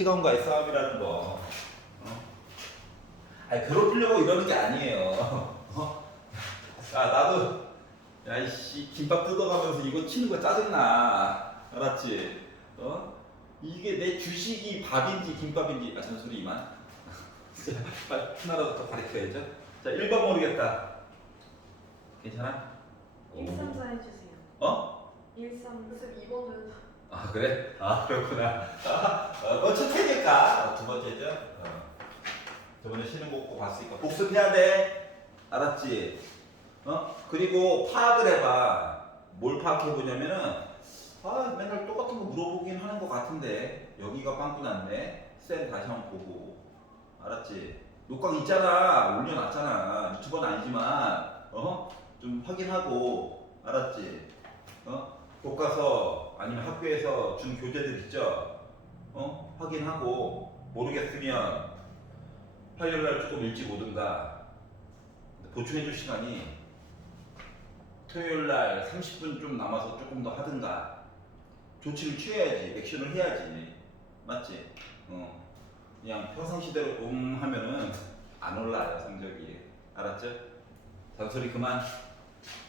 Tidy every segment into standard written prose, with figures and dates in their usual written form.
시간과의 싸움이라는 거. 아니 괴롭히려고 이러는 게 아니에요. 아 나도 야이씨 김밥 뜯어가면서 이거 치는 거 짜증나. 알았지? 이게 내 주식이 밥인지 김밥인지 잔소리 이만. 빨리 하나라도 더 가르쳐야죠. 자 1번 모르겠다. 괜찮아? 134 해주세요. 어? 134 2번은 아 그래? 아 그렇구나. 너 첫 해니까 두 번째죠? 저번에 쉬는 거 꼭 봤으니까 복습해야 돼. 알았지? 그리고 파악을 해봐. 뭘 파악해 보냐면은 맨날 똑같은 거 물어보긴 하는 것 같은데 여기가 빵꾸 났네. 쌤 다시 한번 보고. 알았지? 녹광 있잖아. 올려놨잖아. 유튜버는 아니지만 좀 확인하고. 알았지? 교과서 아니면 학교에서 준 교재들 있죠? 확인하고 모르겠으면 화요일날 조금 일찍 오든가 보충해줄 시간이 토요일날 30분 좀 남아서 조금 더 하든가 조치를 취해야지. 액션을 해야지. 맞지? 그냥 평상시대로 하면은 안 올라요 성적이. 알았죠? 잔소리 그만.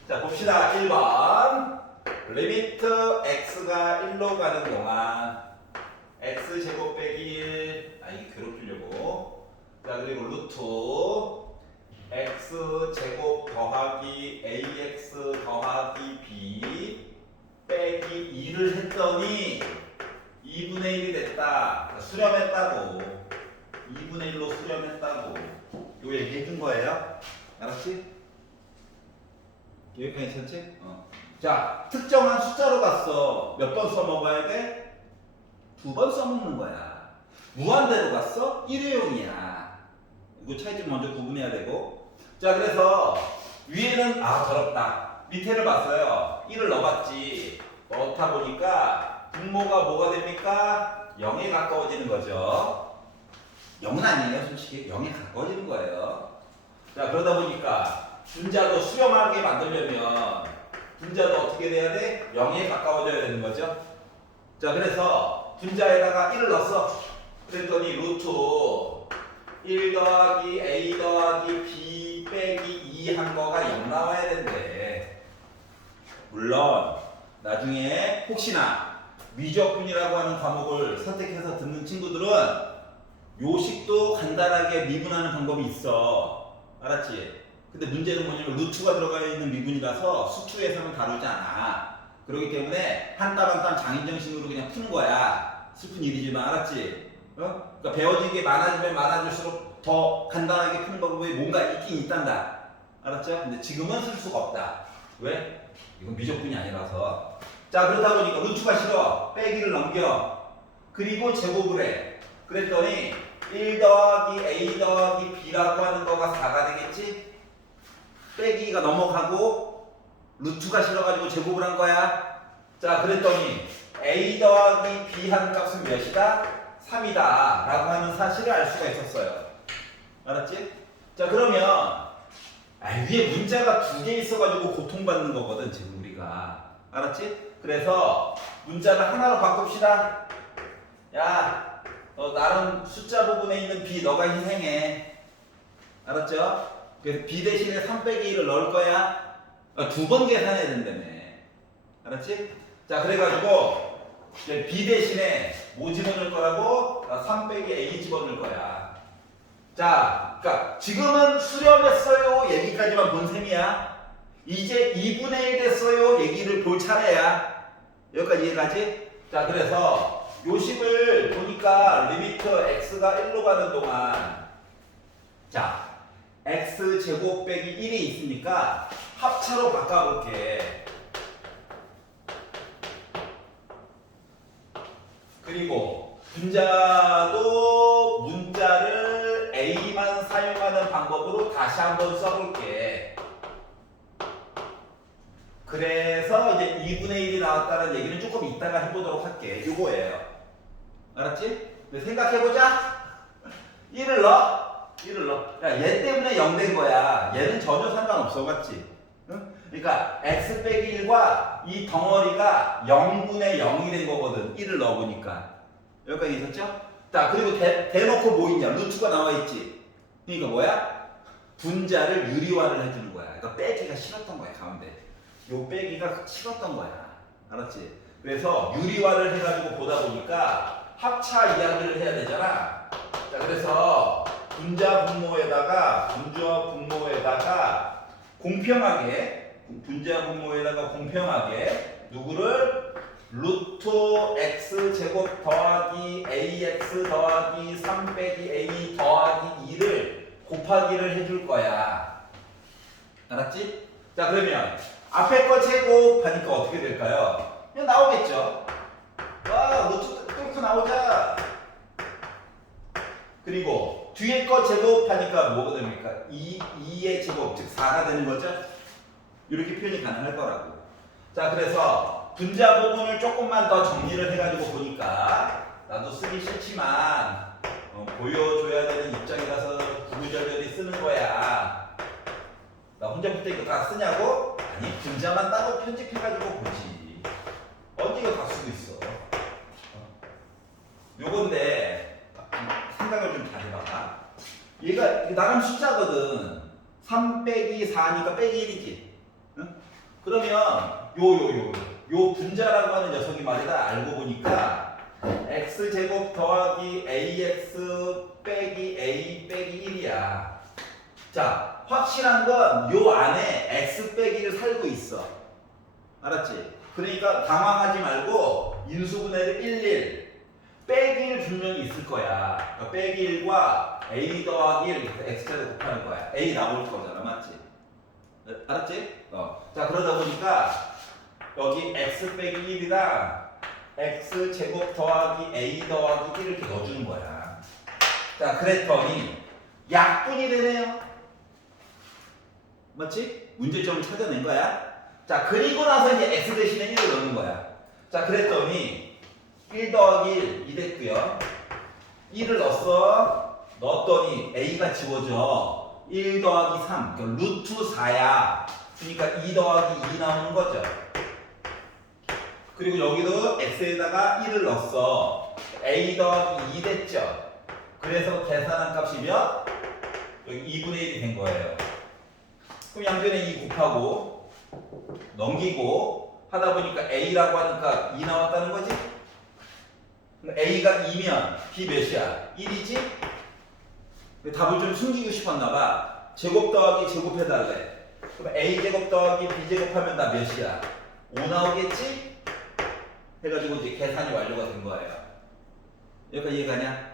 자 봅시다. 1번 리미트 x가 1로 가는 동안 x제곱 빼기 1 이게 괴롭히려고. 자 그리고 루트 x제곱 더하기 ax 더하기 b 빼기 2를 했더니 2분의 1이 됐다. 수렴했다고. 2분의 1로 수렴했다고. 이거 얘기해 준 거예요. 알았지? 여기까지 괜찮지? 자, 특정한 숫자로 갔어. 몇 번 써먹어야 돼? 2번 써먹는 거야. 무한대로 갔어? 일회용이야. 이거 차이점 먼저 구분해야 되고. 자, 그래서 위에는 더럽다. 밑에를 봤어요. 1을 넣어봤지. 넣다 보니까 분모가 뭐가 됩니까? 0에 가까워지는 거죠. 0은 아니에요, 솔직히. 0에 가까워지는 거예요. 자, 그러다 보니까 분자도 수렴하게 만들려면 분자도 어떻게 돼야 돼? 0에 가까워져야 되는 거죠. 자, 그래서 분자에다가 1을 넣었어. 그랬더니 루트 1 더하기 a 더하기 b 빼기 2 한 거가 0 나와야 된대. 물론 나중에 혹시나 미적분이라고 하는 과목을 선택해서 듣는 친구들은 요식도 간단하게 미분하는 방법이 있어. 알았지? 근데 문제는 뭐냐면 루트가 들어가 있는 미분이라서 수투에서는 다루지 않아. 그렇기 때문에 한 땀 한 땀 장인정신으로 그냥 푸는 거야. 슬픈 일이지만. 알았지? 그러니까 배워진 게 많아지면 많아질수록 더 간단하게 푸는 방법이 뭔가 있긴 있단다. 알았죠? 근데 지금은 쓸 수가 없다. 왜? 이건 미적분이 아니라서. 자, 그러다 보니까 루트가 싫어. 빼기를 넘겨. 그리고 제곱을 해. 그랬더니 1 더하기 a 더하기 b라고 하는 거가 4가 되겠지? 빼기가 넘어가고 루트가 싫어가지고 제곱을 한 거야. 자, 그랬더니 a 더하기 b 하는 값은 몇이다? 3이다 라고 하는 사실을 알 수가 있었어요. 알았지? 자, 그러면 위에 문자가 2개 있어가지고 고통받는 거거든 지금 우리가. 알았지? 그래서 문자를 하나로 바꿉시다. 야, 너 나름 숫자 부분에 있는 b 너가 희생해. 알았죠? 그래서 b 대신에 3 빼기 1을 넣을 거야. 2번 계산해야 된다며. 알았지? 자, 그래가지고 이제 b 대신에 뭐 집어넣을 거라고? 3 빼기 a 집어넣을 거야. 자, 그러니까 지금은 수렴했어요 얘기까지만 본 셈이야. 이제 2분의 1 됐어요 얘기를 볼 차례야. 여기까지 이해가지? 자, 그래서 요식을 보니까 리미트 x가 1로 가는 동안 자, x제곱 빼기 1이 있으니까 합차로 바꿔볼게. 그리고 분자도 문자를 a만 사용하는 방법으로 다시 한번 써볼게. 그래서 이제 2분의 1이 나왔다는 얘기는 조금 이따가 해보도록 할게. 요거예요. 알았지? 생각해보자. 1을 넣어. 1을 넣어. 야, 얘 때문에 0 된 거야. 얘는 전혀 상관없어. 맞지? 응? 그러니까 x 빼기 1과 이 덩어리가 0분의 0이 된 거거든. 1을 넣어보니까. 여기까지 있었죠? 자, 그리고 대놓고 뭐 있냐? 루트가 나와 있지. 그러니까 뭐야? 분자를 유리화를 해주는 거야. 그러니까 빼기가 싫었던 거야, 가운데. 요 빼기가 싫었던 거야. 알았지? 그래서 유리화를 해가지고 보다 보니까 합차 이야기를 해야 되잖아. 자, 그래서 분자 분모에다가 공평하게 누구를 루트 x 제곱 더하기 ax 더하기 3 빼기 a 더하기 2를 곱하기를 해줄 거야. 알았지? 자, 그러면 앞에 거 제곱하니까 어떻게 될까요? 그냥 나오겠죠. 와, 루트 뚫고 나오자. 그리고 뒤에 거 제곱하니까 뭐가 됩니까? 2의 제곱, 즉 4가 되는 거죠? 이렇게 표현이 가능할 거라고. 자, 그래서 분자 부분을 조금만 더 정리를 해가지고 보니까 나도 쓰기 싫지만 보여줘야 되는 입장이라서 구구절절히 쓰는 거야. 나 혼자부터 이거 다 쓰냐고? 아니, 분자만 따로 편집해가지고 보지. 언제 이거 다 쓰고 있어. 요건데 생각을 좀 잘 해봐봐. 얘가 나름 숫자거든. 3 빼기 4니까 빼기 1이지. 응? 그러면 요 분자라고 하는 녀석이 말이다. 알고 보니까 x제곱 더하기 ax 빼기 a 빼기 1이야. 자, 확실한 건 요 안에 x 빼기를 살고 있어. 알았지? 그러니까 당황하지 말고 인수분해를 1 빼기를 분명히 있을 거야. 그러니까 빼기 1과 a 더하기 1 x제곱 곱하는 거야. a 나올 거잖아. 맞지? 알았지? 자, 그러다 보니까 여기 x 빼기 1이랑 x 제곱 더하기 a 더하기 1을 이렇게 넣어주는 거야. 자, 그랬더니 약분이 되네요. 맞지? 문제점을 찾아낸 거야. 자, 그리고 나서 이제 x 대신에 1을 넣는 거야. 자, 그랬더니 1 더하기 1 이 됐고요. 1을 넣었더니 a가 지워져. 1 더하기 3 그러니까 루트 4야. 그러니까 2 더하기 2 나오는 거죠. 그리고 여기도 x에다가 1을 넣었어. a 더하기 2 됐죠. 그래서 계산한 값이 몇? 여기 2분의 1이 된 거예요. 그럼 양변에 2 곱하고 넘기고 하다 보니까 a라고 하니까 2 나왔다는 거지? a가 2면 b 몇이야? 1이지? 답을 좀 숨기고 싶었나 봐. 제곱 더하기 제곱해달래. 그럼 a제곱 더하기 b제곱 하면 나 몇이야? 5 나오겠지? 해가지고 이제 계산이 완료가 된 거예요. 여기까지 이해가냐?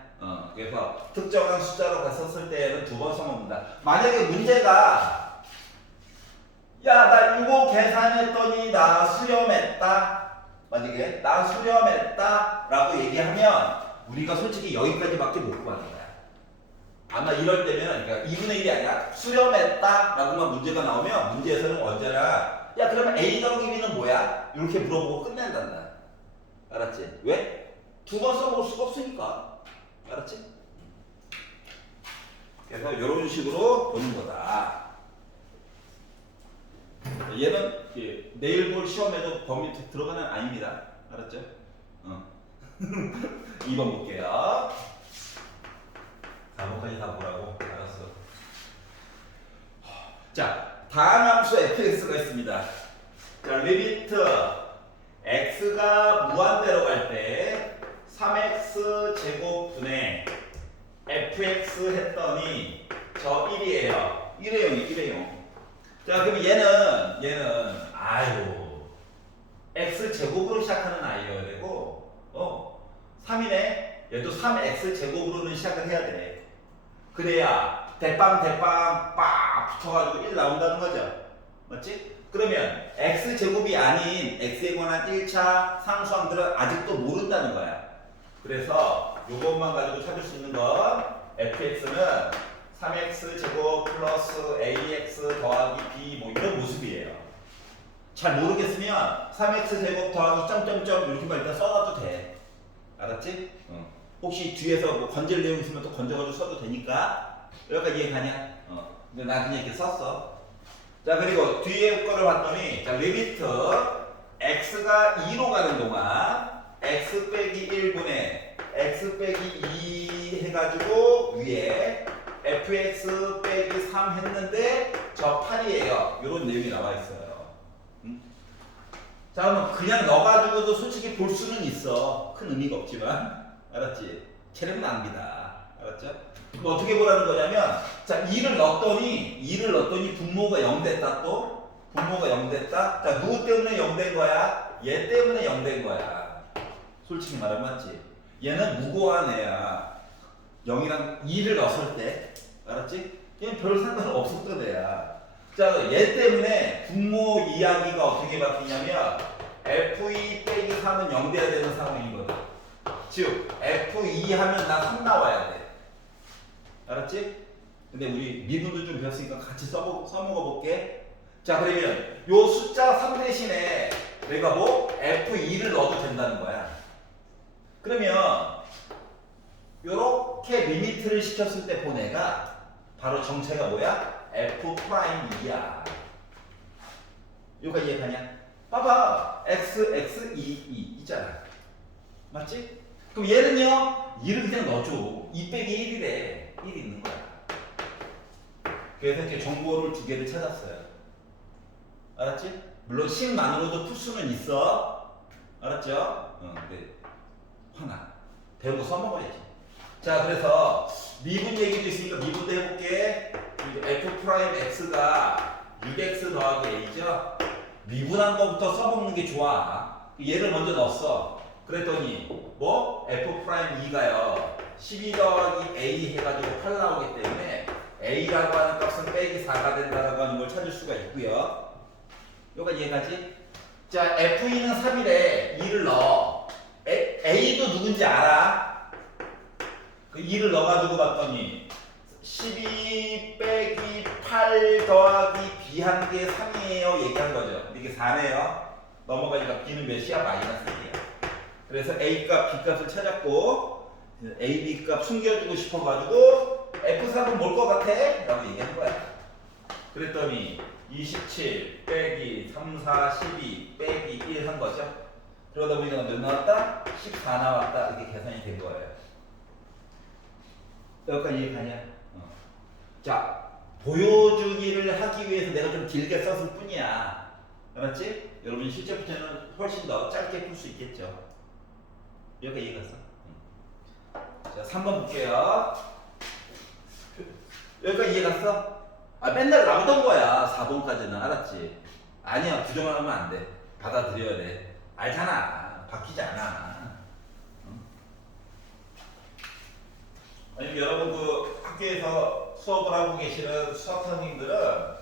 그래서 특정한 숫자로 갔었을 때에는 2번 써먹는다. 만약에 문제가 야, 나 이거 계산했더니 나 수렴했다. 만약에 나 수렴했다 라고 얘기하면 우리가 솔직히 여기까지밖에 못 구하는 거야. 아마 이럴 때면 그러니까 2분의 1이 아니라 수렴했다 라고만 문제가 나오면 문제에서는 언제나 야, 그러면 A 더하기 B는 뭐야? 이렇게 물어보고 끝낸단다. 알았지? 왜? 2번 써볼 수가 없으니까. 알았지? 그래서 이런 식으로 보는 거다. 얘는 내일 볼 시험에도 범위 들어가는 아닙니다. 알았죠? 2번 볼게요. 4번까지 다 보라고. 알았어. 자, 다음 함수 fx가 있습니다. 자, 리미트 x가 무한대로 갈 때 3x 제곱분의 fx 했더니 저 1이에요. 1회용이. 자, 그럼 얘는 아유 x 제곱으로 시작하는 아이여야 되고 3이네. 얘도 3x 제곱으로는 시작을 해야 돼. 그래야 대빵 빡 붙어가지고 1 나온다는 거죠. 맞지? 그러면 x 제곱이 아닌 x에 관한 1차 상수항들은 아직도 모른다는 거야. 그래서 이것만 가지고 찾을 수 있는 건 fx는 3x 제곱 플러스 ax 더하기 b 뭐 이런 모습이에요. 잘 모르겠으면 3x 제곱 더하기 점점점 이렇게만 일단 써놔도 돼. 알았지? 혹시 뒤에서 뭐 건질 내용 있으면 또 건져가지고 써도 되니까. 여기까지 이해가냐? 근데 나 그냥 이렇게 썼어. 자, 그리고 뒤에 거를 봤더니 자, 리미트 x가 2로 가는 동안 x 빼기 1분의 x 빼기 2 해가지고 위에 fx 빼기 3 했는데 저 8이에요. 이런 내용이 나와 있어요. 자, 그러면 그냥 넣어가지고도 솔직히 볼 수는 있어. 큰 의미가 없지만. 알았지? 체력은 낭비다. 알았죠? 그럼 어떻게 보라는 거냐면, 자, 2를 넣었더니 분모가 0 됐다 또. 분모가 0 됐다. 자, 누구 때문에 0 된 거야? 얘 때문에 0 된 거야. 솔직히 말하면 맞지? 얘는 무고한 애야. 0이랑 2를 넣었을 때. 알았지? 얘는 별 상관 없었던 애야. 자, 얘 때문에 분모 이야기가 어떻게 바뀌냐면 F2 빼기 3은 0 돼야 되는 상황이거든. 즉 F2 하면 나 3 나와야 돼. 알았지? 근데 우리 미분도 좀 배웠으니까 같이 써먹어 볼게. 자, 그러면 요 숫자 3 대신에 내가 뭐 F2를 넣어도 된다는 거야. 그러면 요렇게 리미트를 시켰을 때 본 애가 바로 정체가 뭐야? F'2야. 요가 이해가냐? 봐봐. X, X, 2, 2 있잖아. 맞지? 그럼 얘는요, 2를 그냥 넣어줘. 2 빼기 1이래. 1이 있는 거야. 그래서 이렇게 정보를 두 개를 찾았어요. 알았지? 물론 식만으로도 풀 수는 있어. 알았죠? 근데 하나. 배운 거 써먹어야지. 자, 그래서 미분 얘기도 있으니까 미분도 해볼게. F'X가 6X 더하기 A죠? 미분한 거부터 써먹는 게 좋아. 얘를 먼저 넣었어. 그랬더니 뭐? F'2가요 12 더하기 A 해가지고 8 나오기 때문에 A라고 하는 값은 빼기 4가 된다라고 하는 걸 찾을 수가 있고요. 요가 이해가지? 자, F2는 3이래. 2를 넣어. A도 누군지 알아? 그 2를 넣어가지고 봤더니 12 빼기 8 더하기 B 한 게 3이에요. 얘기한 거죠. 근데 이게 4네요. 넘어가니까 B는 몇이야? 마이너스 1이야. 그래서 A 값, B 값을 찾았고 A, B 값 숨겨주고 싶어가지고 F3은 뭘 것 같아? 라고 얘기한 거야. 그랬더니 27 빼기 3, 4, 12 빼기 1 한 거죠. 그러다 보니까 몇 나왔다? 14 나왔다. 이렇게 계산이 된 거예요. 여기까지 이해가냐? 자, 보여주기를 하기 위해서 내가 좀 길게 썼을 뿐이야. 알았지? 여러분 실제 부터는 훨씬 더 짧게 풀 수 있겠죠. 여기까지 이해갔어? 자, 3번 볼게요. 여기까지 이해갔어? 아, 맨날 나오던 거야. 4번까지는. 알았지? 아니야, 부정을 하면 안 돼. 받아들여야 돼. 알잖아. 바뀌지 않아. 아니, 여러분 그 학교에서 수업을 하고 계시는 수학 선생님들은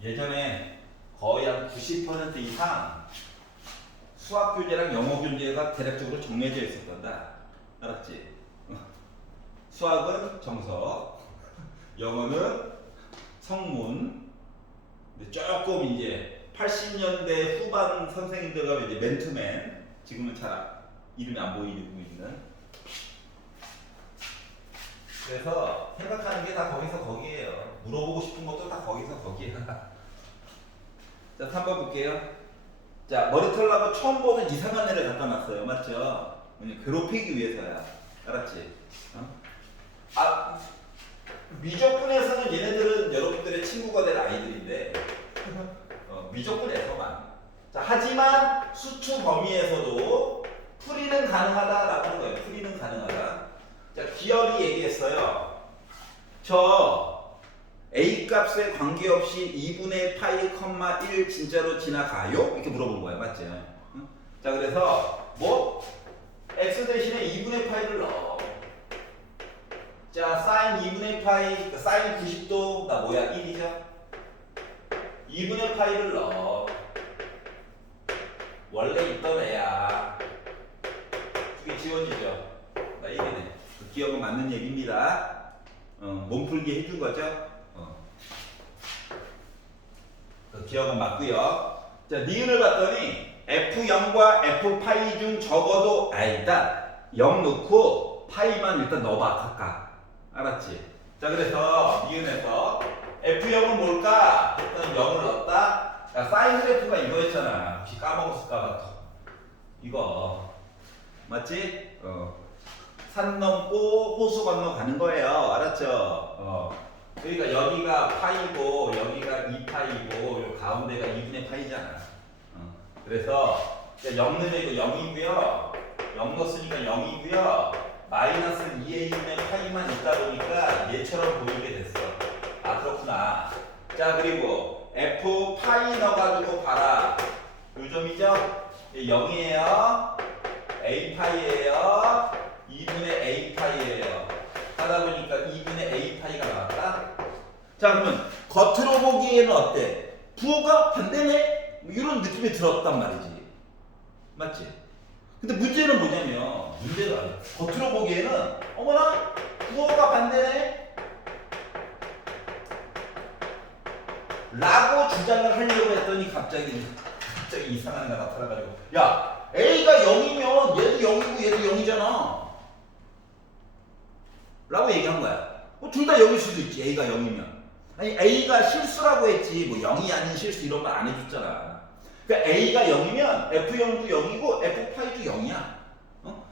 예전에 거의 한 90% 이상 수학 교재랑 영어 교재가 대략적으로 정해져 있었단다. 알았지? 수학은 정석, 영어는 성문. 근데 조금 이제 80년대 후반 선생님들과 이제 맨투맨, 지금은 잘 이름이 안 보이고 있는. 그래서 생각하는 게 다 거기서 거기에요. 물어보고 싶은 것도 다 거기서 거기야. 자, 3번 볼게요. 자, 머리털 나고 처음 보는 이상한 애를 갖다 놨어요. 맞죠? 그냥 괴롭히기 위해서야. 알았지? 아, 미적분에서는 얘네들은 여러분들의 친구가 될 아이들인데 미적분에서만. 자, 하지만 수투 범위에서도 풀이는 가능하다라고 하는 거예요. 풀이는 가능하다. 자, 기열이 얘기했어요. 저 A 값에 관계없이 2분의 파이, 1 진짜로 지나가요? 이렇게 물어본 거야. 맞지? 응? 자, 그래서 뭐? X 대신에 2분의 파이를 넣어. 자, 사인 2분의 파이, 사인 90도, 나 뭐야? 1이죠? 2분의 파이를 넣어. 원래 있던 애야. 그게 지워지죠? 나 1이네. 그 기억은 맞는 얘기입니다. 몸풀기 해준 거죠? 그 기억은 맞고요. 자, 니은을 봤더니 F0과 F파이 중 적어도 일단 0 넣고 파이만 일단 넣어봐. 각각. 알았지? 자, 그래서 니은에서 F0은 뭘까? 일단 0을 넣었다. 야, 사인 그래프가 이거였잖아. 혹시 까먹었을까봐. 이거 맞지? 산 넘고 호수 건너 가는 거예요. 알았죠? 그러니까 여기가 파이고 여기가 2파이고 요 가운데가 2분의 파이잖아. 그래서 0 넣으면 이거 0이고요. 0 넣었으니까 0이고요. 마이너스 2a분의 파이만 있다 보니까 얘처럼 보이게 됐어. 아 그렇구나. 자 그리고 f 파이 넣어가지고 봐라. 요 점이죠? 0이에요. a 파이예요. 2분의 a 파이예요. 하다 보니까 2분의 a 파이가 나왔다. 자 그러면 겉으로 보기에는 어때? 부호가 반대네? 뭐 이런 느낌이 들었단 말이지. 맞지? 근데 문제는 뭐냐면 문제가 아니야. 겉으로 보기에는 어머나 부호가 반대네? 라고 주장을 하려고 했더니 갑자기 이상한 애가 나타나가지고 야 A가 0이면 얘도 0이고 얘도 0이잖아 라고 얘기한 거야. 둘 다 0일 수도 있지. A가 0이면. 아니 A가 실수라고 했지 뭐 0이 아닌 실수 이런 말 안 해줬잖아. 그러니까 A가 0이면 F0도 0이고 F파이도 0이야.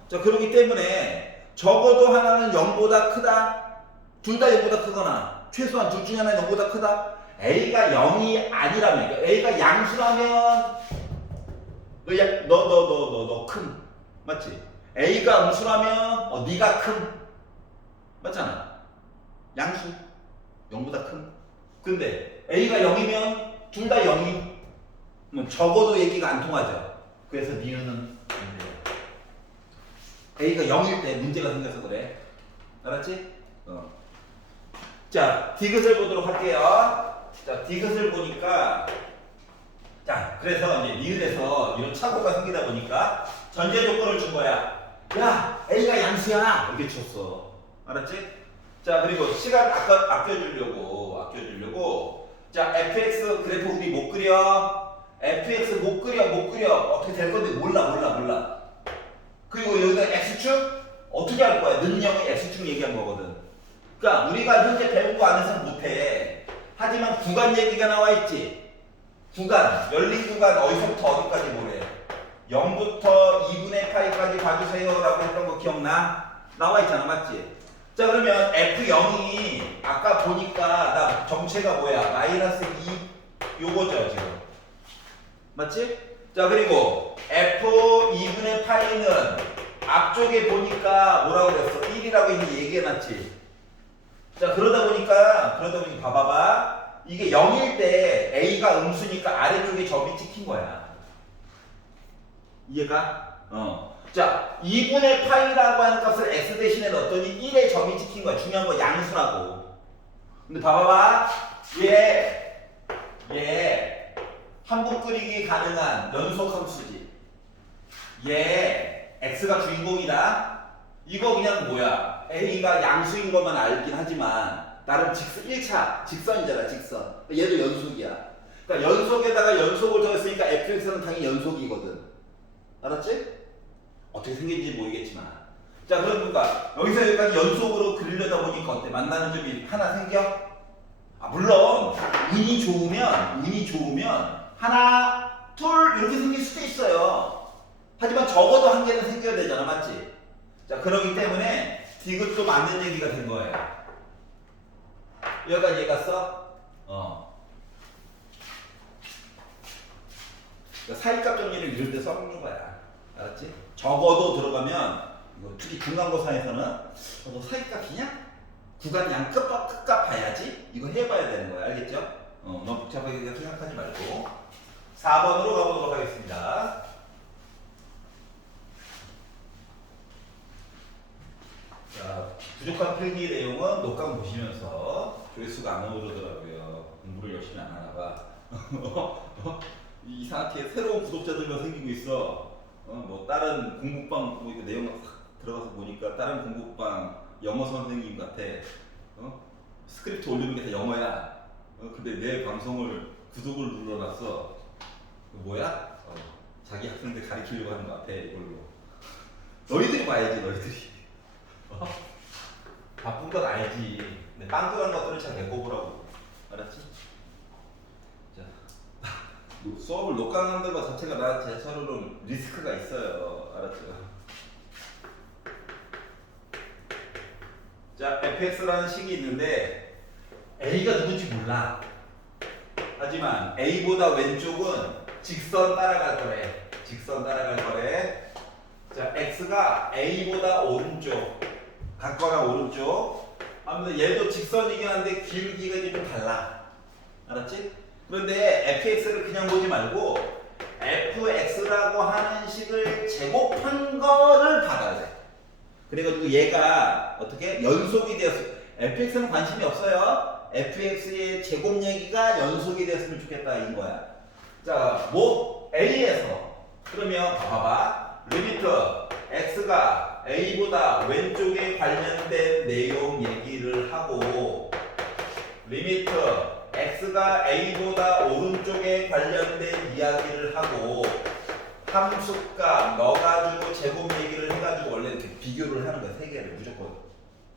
자 그렇기 때문에 적어도 하나는 0보다 크다. 둘 다 0보다 크거나 최소한 둘 중에 하나는 0보다 크다. A가 0이 아니라면 그러니까 A가 양수라면 너 큰. 맞지? A가 음수라면 네가 큰. 맞잖아. 양수 0보다 큰. 근데 A가 0이면 둘 다 0이 적어도 얘기가 안 통하죠. 그래서 니은은 안 돼요. A가 0일 때 문제가 생겨서 그래. 알았지? 자, 디귿을 보도록 할게요. 자, 디귿을 보니까 자, 그래서 이제 니은에서 이런 착오가 생기다 보니까 전제 조건을 준 거야. 야, A가 양수야. 이렇게 줬어. 알았지? 자, 그리고 시간 아껴주려고. 자, fx 그래프 우리 못 그려. fx 못 그려. 어떻게 될 건데 몰라. 그리고 여기다 x축 어떻게 할 거야? 능력이 x축 얘기한 거거든. 그러니까 우리가 현재 배운 거 안에서는 못해. 하지만 구간 얘기가 나와 있지. 구간, 열린 구간 어디서부터 어디까지 뭐래? 0부터 2분의 파이까지 봐주세요 라고 했던 거 기억나? 나와 있잖아. 맞지? 자 그러면 F0이 아까 보니까 나 정체가 뭐야? 마이너스 2 요거죠 지금. 맞지? 자 그리고 F2분의 파이는 앞쪽에 보니까 뭐라고 그랬어? 1이라고 이미 얘기해놨지. 자 그러다 보니까 봐봐봐. 이게 0일 때 A가 음수니까 아래쪽에 점이 찍힌 거야. 이해가? 자 2분의 파이라고 하는 값을 x 대신에 넣었더니 1에 점이 찍힌 거야. 중요한 건 양수라고. 근데 봐봐봐. 얘 한분 끓이기 가능한 연속 함수지. 얘 x가 주인공이다. 이거 그냥 뭐야? A가 양수인 것만 알긴 하지만 나름 1차 직선이잖아. 직선. 얘도 연속이야. 그러니까 연속에다가 연속을 더했으니까 fx는 당연히 연속이거든. 알았지? 어떻게 생긴지 모르겠지만. 자 그러니까 여기서 여기까지 연속으로 그리려다 보니까 어때? 만나는 점이 하나 생겨? 물론 운이 좋으면 하나, 둘 이렇게 생길 수도 있어요. 하지만 적어도 한 개는 생겨야 되잖아. 맞지? 자 그러기 때문에 디귿도 맞는 얘기가 된 거예요. 여기까지 이해갔어? 그러니까 사이값 정리를 이럴 때 써먹는 거야. 알았지? 적어도 들어가면 특히 중간고사에서는 너 사이값이냐? 구간 양 끝값 봐야지. 이거 해봐야 되는 거야. 알겠죠? 너무 복잡하게 생각하지 말고 4번으로 가보도록 하겠습니다. 자, 부족한 필기 내용은 녹강 보시면서 조회수가 안 오르더라고요. 공부를 열심히 안 하나 봐. 이상하게 새로운 구독자들만 생기고 있어. 뭐 다른 공부방 뭐 내용 들어가서 보니까 다른 공부방 영어 선생님 같아. 스크립트 올리는 게 다 영어야. 근데 내 방송을 구독을 눌러놨어. 뭐야? 자기 학생들 가르치려고 하는 것 같아 이걸로. 너희들이 봐야지 너희들이. 바쁜 건 알지. 근데 빵꾸난 것들을 잘 메꿔보라고. 알았지? 자, 수업을 녹강하는 것 자체가 나 제 차로는 리스크가 있어요. 알았죠? 자, fx라는 식이 있는데 a가 누군지 몰라. 하지만 a보다 왼쪽은 직선 따라갈 거래. 직선 따라갈 거래. 자, x가 a보다 오른쪽, 같거나 오른쪽. 아무튼 얘도 직선이긴 한데 기울기가 이제 좀 달라. 알았지? 그런데 fx를 그냥 보지 말고 fx라고 하는 식을 제곱한 거를 받아야 돼. 그래가지고 얘가 어떻게 연속이 되었어. fx는 관심이 없어요. fx의 제곱 얘기가 연속이 됐으면 좋겠다 인 거야. 자, 뭐 a에서 그러면 봐봐. 리미트 x가 a보다 왼쪽에 관련된 내용 얘기를 하고 리미트 x가 a보다 오른쪽에 관련된 이야기를 하고 함수값 넣어가지고 제곱 얘기를 해가지고 원래 이렇게 비교를 하는 거야. 세 개를 무조건.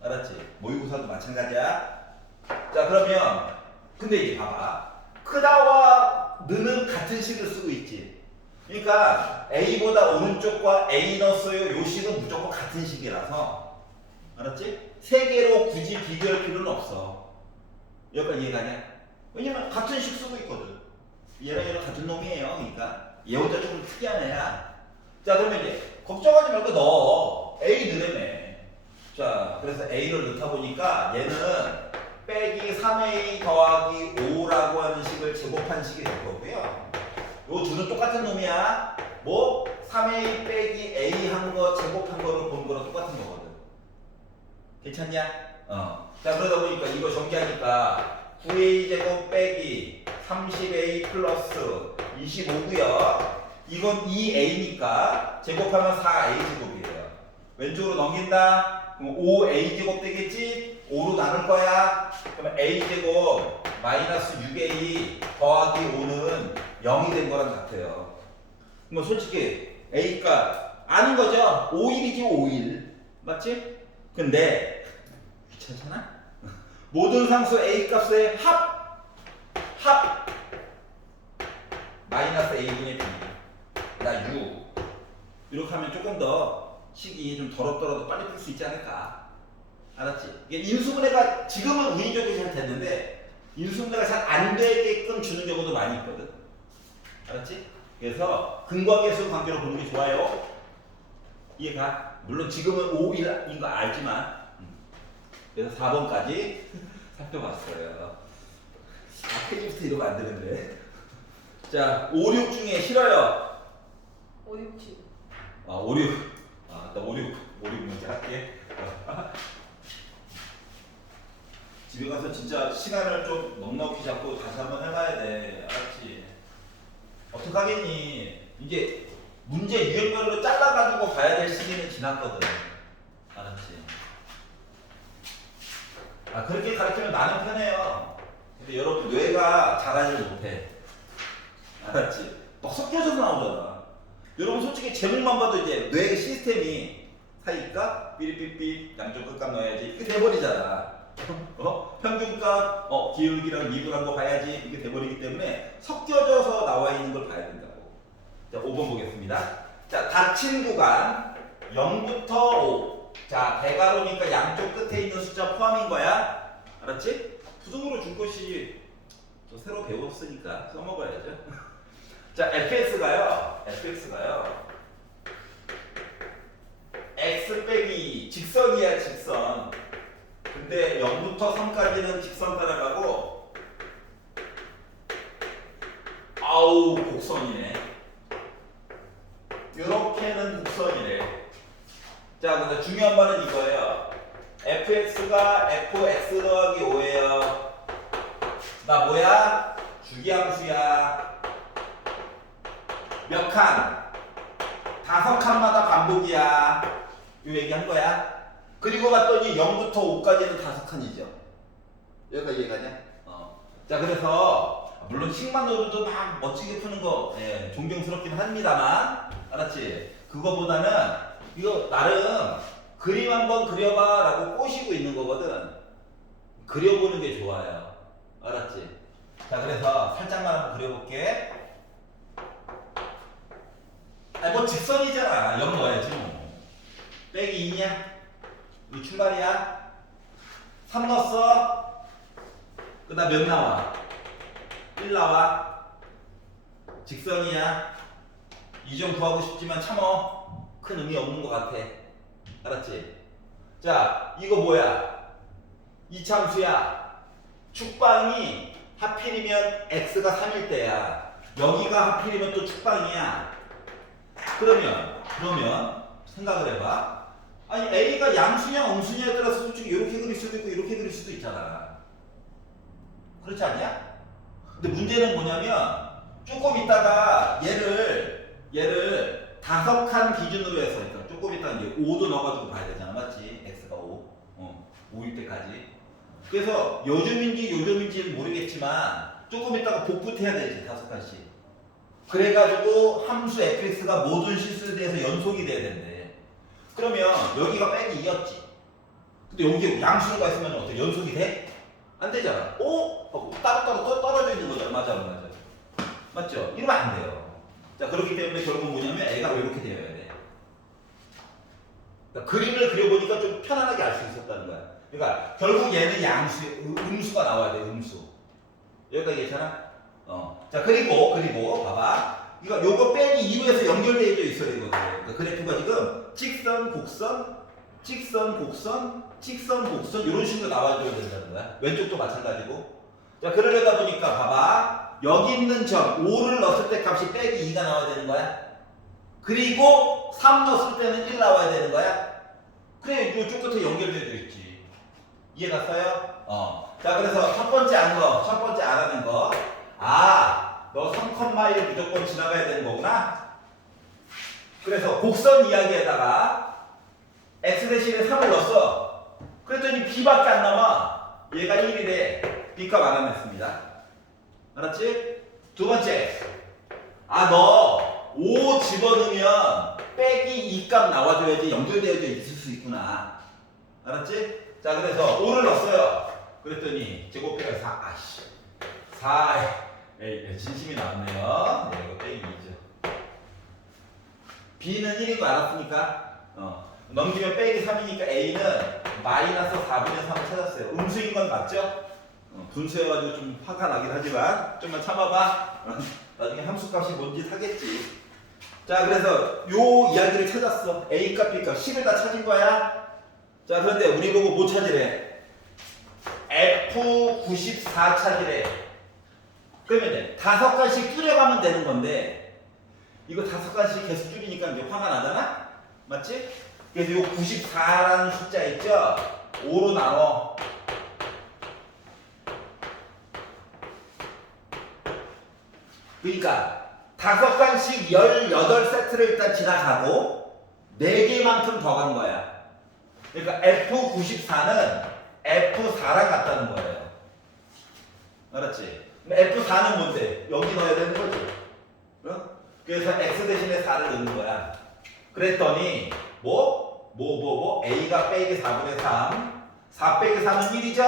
알았지? 모의고사도 마찬가지야. 자, 그러면 근데 이제 봐봐. 크다와 느는 같은 식을 쓰고 있지. 그러니까 a보다 오른쪽과 a 넣었어요. 요 식은 무조건 같은 식이라서. 알았지? 세 개로 굳이 비교할 필요는 없어. 여기까지 이해가냐? 왜냐면 같은 식 쓰고 있거든. 얘랑 같은 놈이에요. 그러니까 얘 혼자 조금 특이한 애야. 자, 그러면 이제 걱정하지 말고 넣어. a 넣으네. 자, 그래서 a를 넣다 보니까 얘는 빼기 3a 더하기 5라고 하는 식을 제곱한 식이 될 거고요. 요 둘은 똑같은 놈이야. 뭐 3a 빼기 a 한 거 제곱한 거를 본 거랑 똑같은 거거든. 괜찮냐? 자, 그러다 보니까 이거 전개하니까 9a 제곱 빼기 30a 플러스 25고요. 이건 2a니까 제곱하면 4a 제곱이에요. 왼쪽으로 넘긴다. 그럼 5a 제곱 되겠지? 5로 나눌 거야. 그러면 a 제곱 마이너스 6a 더하기 5는 0이 된 거랑 같아요. 그럼 솔직히 a가 아는 거죠? 5일이지 5일. 맞지? 근데 귀찮잖아? 모든 상수 a 값의 합 마이너스 a분의 b 나 6 이렇게 하면 조금 더 식이 좀 더럽더라도 빨리 풀 수 있지 않을까. 알았지? 이게 인수분해가 지금은 운이 좋게 잘 됐는데 인수분해가 잘 안 되게끔 주는 경우도 많이 있거든. 알았지? 그래서 근과계수 관계로 보는 게 좋아요. 이해가? 물론 지금은 5일인 거 알지만 그래서 4번까지 살펴봤어요. 페이지부터 이러면 안 되는데. 자, 5, 6 중에 싫어요. 5, 6, 7. 5, 6. 나 5, 6 문제 할게. 집에 가서 진짜 시간을 좀 넉넉히 잡고 다시 한번 해봐야 돼. 알았지? 어떡하겠니? 이제 문제 유형별로 잘라가지고 봐야 될 시기는 지났거든. 알았지? 그렇게 가르치면 나는 편해요. 근데 여러분 뇌가 잘하지 못해. 알았지? 막 섞여서 나오잖아. 여러분 솔직히 제목만 봐도 이제 뇌 시스템이 사이값, 삐삐삐, 양쪽 끝값 넣어야지 이게 돼버리잖아. 평균값, 기울기랑 미분한 거 봐야지 이게 돼버리기 때문에 섞여져서 나와 있는 걸 봐야 된다고. 자, 5번 보겠습니다. 자, 닫힌 구간 0부터 5. 자, 대괄호니까 양쪽 끝에 있는 숫자 포함인 거야. 알았지? 부등으로 준 것이 또 새로 배웠으니까 써먹어야죠. 자, fx가요. x 빼기 직선이야, 직선. 근데 0부터 3까지는 직선 따라가고 아우 곡선이네. 이렇게는 곡선이래. 자, 근데 중요한 말은 이거예요. fx가 fx 더하기 5예요. 나 뭐야? 주기함수야. 몇 칸? 5칸마다 반복이야. 이 얘기한 거야. 그리고 봤더니 0부터 5까지는 5칸이죠. 여기까지 이해가냐? 자, 그래서 물론 식만 넣어도 막 멋지게 푸는 거 존경스럽긴 합니다만, 알았지? 그거보다는 이거 나름 그림 한번 그려봐 라고 꼬시고 있는 거거든. 그려보는 게 좋아요. 알았지? 자, 그래서 살짝만 한번 그려볼게. 뭐 직선이잖아. 0 넣어야지 뭐. 빼기 2냐? 이거 출발이야. 3 넣었어. 그 다음 몇 나와? 1 나와. 직선이야. 2점 구하고 싶지만 참어. 큰 의미 없는 것 같아. 알았지? 자, 이거 뭐야? 이참수야. 축방이 하필이면 x가 3일 때야. 여기가 하필이면 또 축방이야. 그러면 생각을 해봐. 아니 a가 양수냐 음수냐에 따라서 솔직히 이렇게 그릴 수도 있고 이렇게 그릴 수도 있잖아. 그렇지 않냐? 근데 문제는 뭐냐면 조금 있다가 얘를 5칸 기준으로 해서 그러니까 조금 있다가 이제 5도 넣어가지고 봐야 되잖아. 맞지? x가 5. 5일 때까지. 그래서 요즘인지는 모르겠지만 조금 있다가 복붙해야 되지. 5칸씩. 그래가지고 함수 fx가 모든 실수에 대해서 연속이 돼야 된대. 그러면 여기가 빼기 2였지. 근데 여기 양수가 있으면 어때? 연속이 돼? 안 되잖아. 따로따로 떨어져 있는 거잖아. 맞아. 맞죠? 이러면 안 돼요. 자, 그렇기 때문에 결국은 뭐냐면 애가 이렇게 되어야 돼. 그러니까 그림을 그려보니까 좀 편안하게 알 수 있었다는 거야. 그러니까 결국 얘는 음수가 나와야 돼. 음수. 여기까지 괜찮아? 자, 그리고 봐봐. 요거 빼기 2로 해서 연결되어 있어야 되거든. 그러니까 그래프가 지금 직선, 곡선 이런 식으로 나와줘야 된다는 거야. 왼쪽도 마찬가지고. 자, 그러려다 보니까 봐봐. 여기 있는 점 5를 넣었을 때 값이 빼기 2가 나와야 되는 거야. 그리고 3 넣었을 때는 1 나와야 되는 거야. 그래, 이쪽 끝에 연결되어 있지. 이해 갔어요? 자, 그래서 첫 번째 알아낸 거. 너 3,1을 무조건 지나가야 되는 거구나. 그래서 곡선 이야기에다가 x 대신에 3을 넣었어. 그랬더니 b밖에 안 남아. 얘가 1이래. b값 알아냈습니다. 알았지? 두 번째. 너 5 집어넣으면 빼기 2값 나와줘야지 연결되어 있을 수 있구나. 알았지? 자, 그래서 5를 넣었어요. 그랬더니 제곱해가 4. 진심이 나왔네요. 이거 빼기 2죠. b는 1인 거 알았으니까 넘기면 빼기 3이니까 a는 마이너스 4분의 3을 찾았어요. 음수인 건 맞죠? 분수여가지고 좀 화가 나긴 하지만 좀만 참아봐. 나중에 함수값이 뭔지 사겠지. 자, 그래서 요 이야기를 찾았어. a값, b값 10을 다 찾은 거야. 자, 그런데 우리 보고 뭐 찾으래? F94 찾으래. 그러면 이제 5간씩 줄여가면 되는 건데 이거 5간씩 계속 줄이니까 이제 화가 나잖아? 맞지? 그래서 요 94라는 숫자 있죠? 5로 나눠. 그러니까 5간씩 18세트를 일단 지나가고 4개만큼 더 간 거야. 그러니까 F94는 F4랑 같다는 거예요. 알았지? F4는 뭔데? 여기 넣어야 되는 거지. 그래서 X 대신에 4를 넣는 거야. 그랬더니 A가 빼기 4분의 3 4 빼기 3은 1이죠?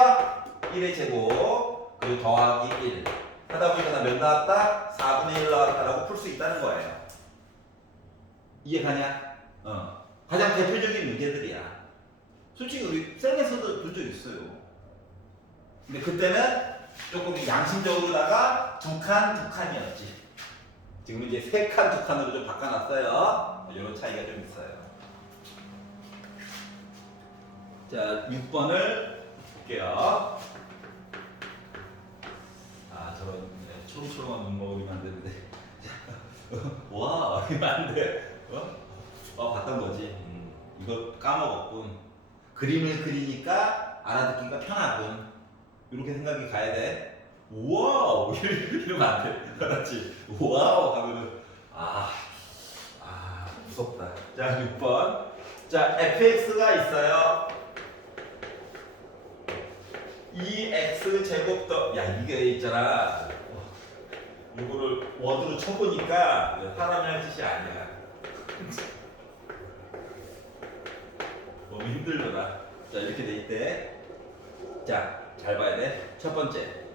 1의 제곱 그리고 더하기 1 하다 보니까 몇 나왔다? 4분의 1 나왔다라고 풀 수 있다는 거예요. 이해가냐? 가장 대표적인 문제들이야. 솔직히 우리 셀에서도 본 적 있어요. 근데 그때는 조금 양심적으로다가 2칸이었지. 지금 이제 3칸, 2칸으로 좀 바꿔놨어요. 이런 차이가 좀 있어요. 자, 6번을 볼게요. 저런 초롱초롱한 눈 먹으면 안 되는데. 와, 이러면 안 돼. 봤던 거지. 이거 까먹었군. 그림을 그리니까 알아듣기가 편하군. 이렇게 생각이 가야 돼. 우와우! 이러면 안 돼. 알았지? 우와우! 하면은, 무섭다. 자, 6번. 자, fx가 있어요. 2x 제곱 이게 있잖아. 이거를 워드로 쳐보니까 사람이 할 짓이 아니야. 너무 힘들더라. 자, 이렇게 돼 있대. 자, 잘 봐야 돼. 첫 번째.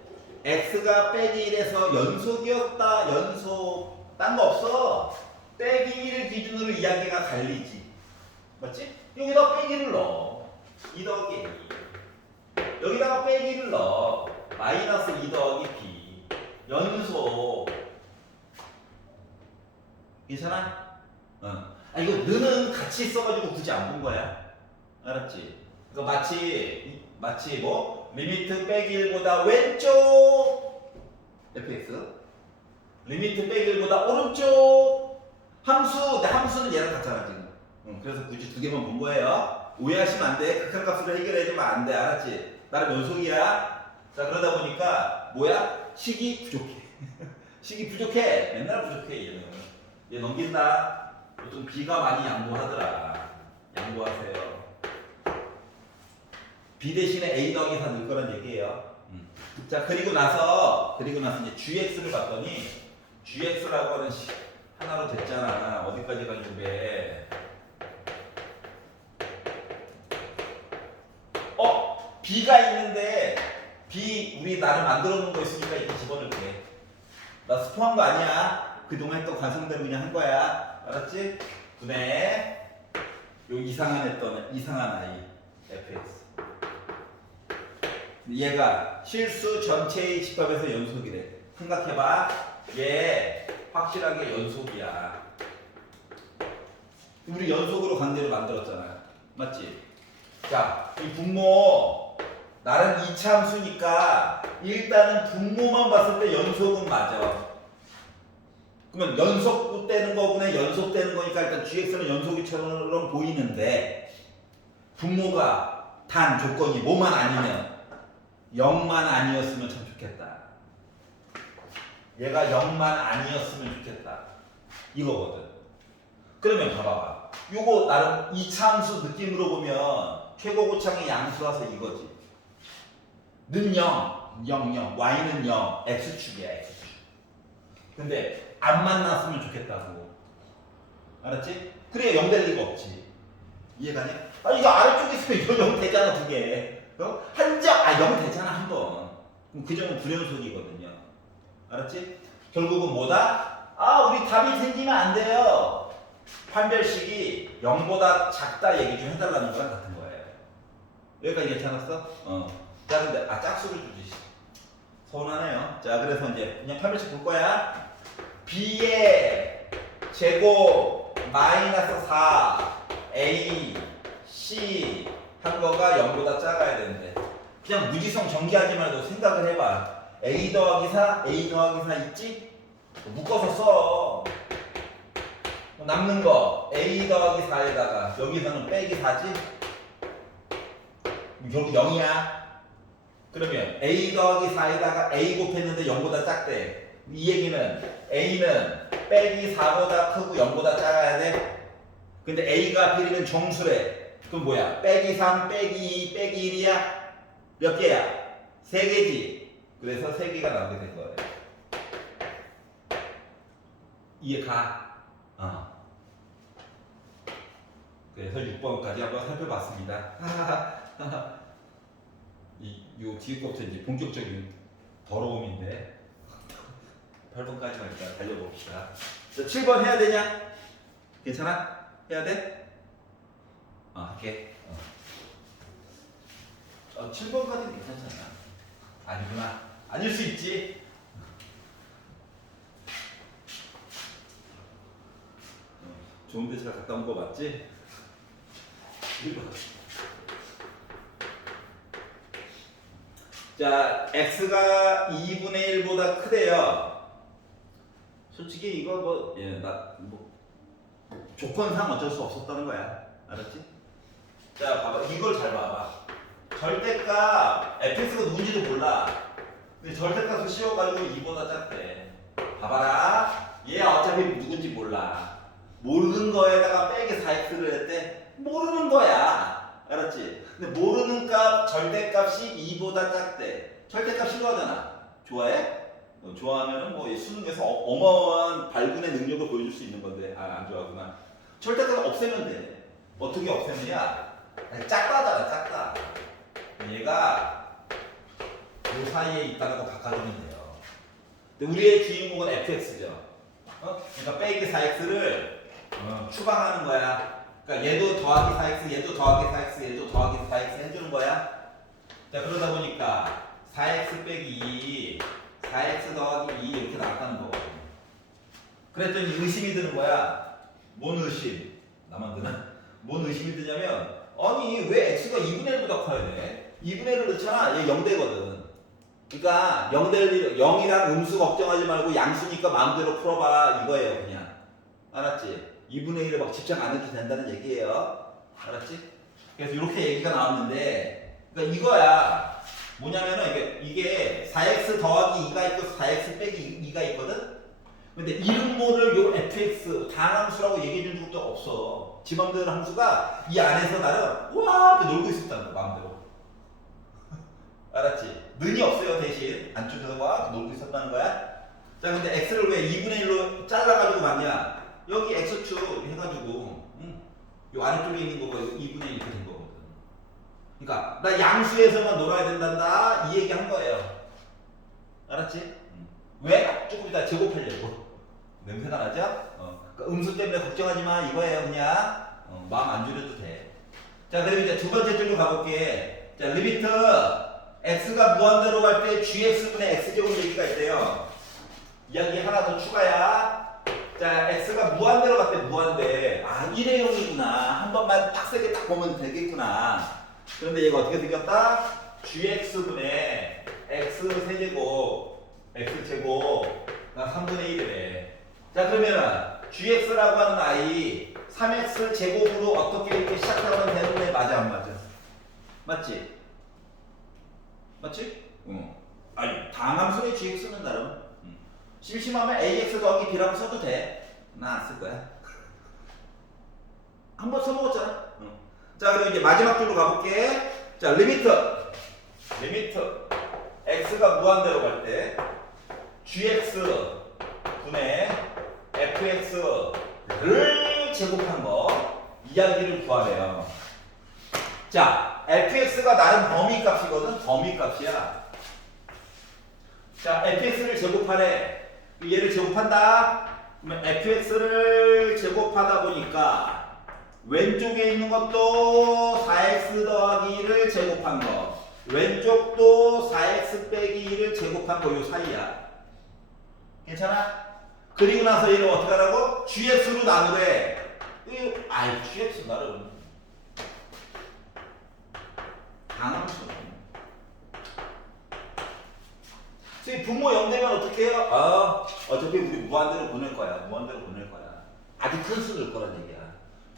x가 빼기 1에서 연속이었다. 연속. 딴 거 없어. 빼기 1을 기준으로 이야기가 갈리지. 맞지? 여기다 빼기를 넣어. 2 더하기 2. 여기다가 빼기를 넣어. 마이너스 2 더하기 b. 연속. 괜찮아? 아, 이거 너는 같이 있어가지고 굳이 안 본 거야. 알았지? 그러니까 마치 뭐? 리미트 빼기 1보다 왼쪽 fx. 리미트 빼기 1보다 오른쪽 함수. 내 함수는 얘랑 같잖아 지금. 그래서 굳이 두 개만 본 거예요. 오해하시면 안 돼. 극한값으로 해결해주면 안 돼. 알았지? 나름 연속이야. 자, 그러다 보니까 뭐야? 식이 부족해. 식이 부족해. 맨날 부족해 얘는. 얘 넘긴다. 요즘 B가 많이 양보하더라. 양보하세요. B 대신에 A 더하기 4 넣을 거란 얘기예요. 자, 그리고 나서 이제 GX를 봤더니 GX라고 하는 하나로 됐잖아. 어디까지 가지고 왜? B가 있는데 B 우리 나름 만들어 놓은 거 있으니까 이렇게 집어넣을게. 나 스포한 거 아니야. 그동안 했던 관성대로 그냥 한 거야. 알았지? 분해. 요 이상한 아이 fx. 얘가 실수 전체의 집합에서 연속이래. 생각해봐. 얘 확실하게 연속이야. 우리 연속으로 강제로 만들었잖아. 맞지? 자, 이 분모 나름 이차함수니까 일단은 분모만 봤을 때 연속은 맞아. 그러면 연속되는 거구나, 연속되는 거니까 일단 GX는 연속이처럼 보이는데 분모가 단 조건이 뭐만 아니면 0만 아니었으면 참 좋겠다. 얘가 0만 아니었으면 좋겠다. 이거거든. 그러면 봐봐봐. 요거 나름 이차함수 느낌으로 보면 최고고창의 양수라서 이거지. 는 0, 0, 0, y는 0, x축이야, x축. 근데 안 만났으면 좋겠다고. 알았지? 그래야 0 될 리가 없지. 이해가냐? 아, 이거 아래쪽에 있으면 이거 0 되잖아, 두 개. 한 점, 0 되잖아, 한 번. 그럼 그 점은 불연속이거든요. 알았지? 결국은 뭐다? 우리 답이 생기면 안 돼요. 판별식이 0보다 작다 얘기 좀 해달라는 거랑 같은 거예요. 여기까지 괜찮았어? 자, 근데 짝수를 주지. 서운하네요. 자, 그래서 이제 그냥 판별식 볼 거야. B의 제곱 마이너스 4 A C 한 거가 0보다 작아야 되는데 그냥 무지성 전개하지 말고 생각을 해봐. A 더하기 4, A 더하기 4 있지? 묶어서 써. 남는 거 A 더하기 4에다가 여기서는 빼기 4지? 결국 0이야. 그러면 A 더하기 4에다가 A 곱했는데 0보다 작대. 이 얘기는 A는 빼기 4보다 크고 0보다 작아야 돼. 근데 A가 비리는 정수래. 그럼 뭐야? 빼기 3, 빼기 2, 빼기 1이야? 몇 개야? 3개지. 그래서 3개가 나오게 된 거예요. 이해 가? 그래서 6번까지 한번 살펴봤습니다. 요 뒤에 것부터 이제 본격적인 더러움인데 8번까지만 일단 달려봅시다. 자, 7번 해야 되냐? 괜찮아? 해야 돼? 할게. 7번까지는 괜찮잖아. 아니구나. 아닐 수 있지. 좋은 데 잘 갔다 온 거 맞지? 1번. 자, x가 2분의 1보다 크대요. 솔직히 이거 조건상 어쩔 수 없었다는 거야. 알았지? 자, 봐봐. 이걸 잘 봐봐. 절대값 fx가 누군지도 몰라. 근데 절대값을 씌워가지고 2보다 작대. 봐봐라. 얘 어차피 누군지 몰라. 모르는 거에다가 빼기 4x를 했대. 모르는 거야. 알았지? 근데 모르는 값 절대값이 2보다 작대. 절대값 싫어하잖아. 좋아해? 좋아하면은 뭐 수능에서 어마어마한 발군의 능력을 보여줄 수 있는 건데 안 좋아하구나. 절대값 없애면 돼. 어떻게 없애느냐? 작다잖아, 작다. 얘가 그 사이에 있다라고 바꿔주면 돼요. 근데 우리의 주인공은 fx죠. 그러니까 빼기 4x를 추방하는 거야. 그러니까 얘도 더하기 4x, 얘도 더하기 4x, 얘도 더하기 4x 해주는 거야. 자 그러다 보니까 4x 빼기 2, 4x 더하기 2 이렇게 나왔다는 거거든. 그랬더니 의심이 드는 거야. 뭔 의심? 나만 드나? 뭔 의심이 드냐면 아니 왜 x가 2분의 1보다 커야 돼? 2분의 1을 넣잖아. 얘 0대거든. 그러니까 0이랑 음수 걱정하지 말고 양수니까 마음대로 풀어봐 이거예요 그냥. 알았지? 2분의 1에 막 집착 안 해도 된다는 얘기예요. 알았지? 그래서 이렇게 얘기가 나왔는데 그러니까 이거야. 뭐냐면은 이게 4x 더하기 2가 있고 4x 빼기 2가 있거든? 근데 이름 모를 요 fx 다항함수라고 얘기해 준 적도 없어. 지 맘대로 함수가 이 안에서 나를 와 이렇게 놀고 있었다는 거 마음대로. 알았지? 는이 없어요 대신 안쪽에서 막 놀고 있었다는 거야. 자 근데 x를 왜 2분의 1로 잘라가지고 맞냐? 여기 x축 해가지고 요 아래쪽에 있는 거가 2분의 1 이렇게 된 거거든. 그러니까 나 양수에서만 놀아야 된단다 이 얘기 한 거예요. 알았지? 왜? 조금 이따 제곱하려고. 냄새가 나죠? 그러니까 음수 때문에 걱정하지 마 이거예요 그냥. 마음 안 졸여도 돼. 자 그리고 이제 두 번째 쪽으로 가볼게. 자 리미트 x가 무한대로 갈 때 gx분의 x제곱 얘기가 있대요. 이야기 하나 더 추가야. 자 x가 무한대로 갈 때 무한대. 아 일회용이구나. 한 번만 빡세게 딱 보면 되겠구나. 그런데 얘가 어떻게 생겼다? gx분의 x 세제곱 x제곱 3분의 1이래. 자 그러면은 gx라고 하는 아이 3x 제곱으로 어떻게 이렇게 시작하면 되는데 맞아 안 맞아? 맞지? 맞지? 아니 다항함수의 gx는 나름 심심하면 ax 더하기 b라고 써도 돼. 나 안 쓸 거야. 한번 써먹었잖아. 자 그리고 이제 마지막 줄로 가볼게. 자 리미트 x가 무한대로 갈 때 gx 분의 fx를 제곱한 거 이야기를 구하래요. 자 fx가 나름 범위값이거든. 범위값이야. 자 fx를 제곱하래. 얘를 제곱한다. 그러면 fx를 제곱하다 보니까 왼쪽에 있는 것도 4x 더하기 2를 제곱한 거, 왼쪽도 4x 빼기 2를 제곱한 거 요 사이야. 괜찮아? 그리고 나서 얘를 어떻게 하라고? gx로 나누래. 아이 gx 나름 당함수. 선생님 분모 0되면 어떻게 해요? 어차피 우리 무한대로 보낼 거야. 무한대로 보낼 거야. 아주 큰 수 될 거란 얘기야.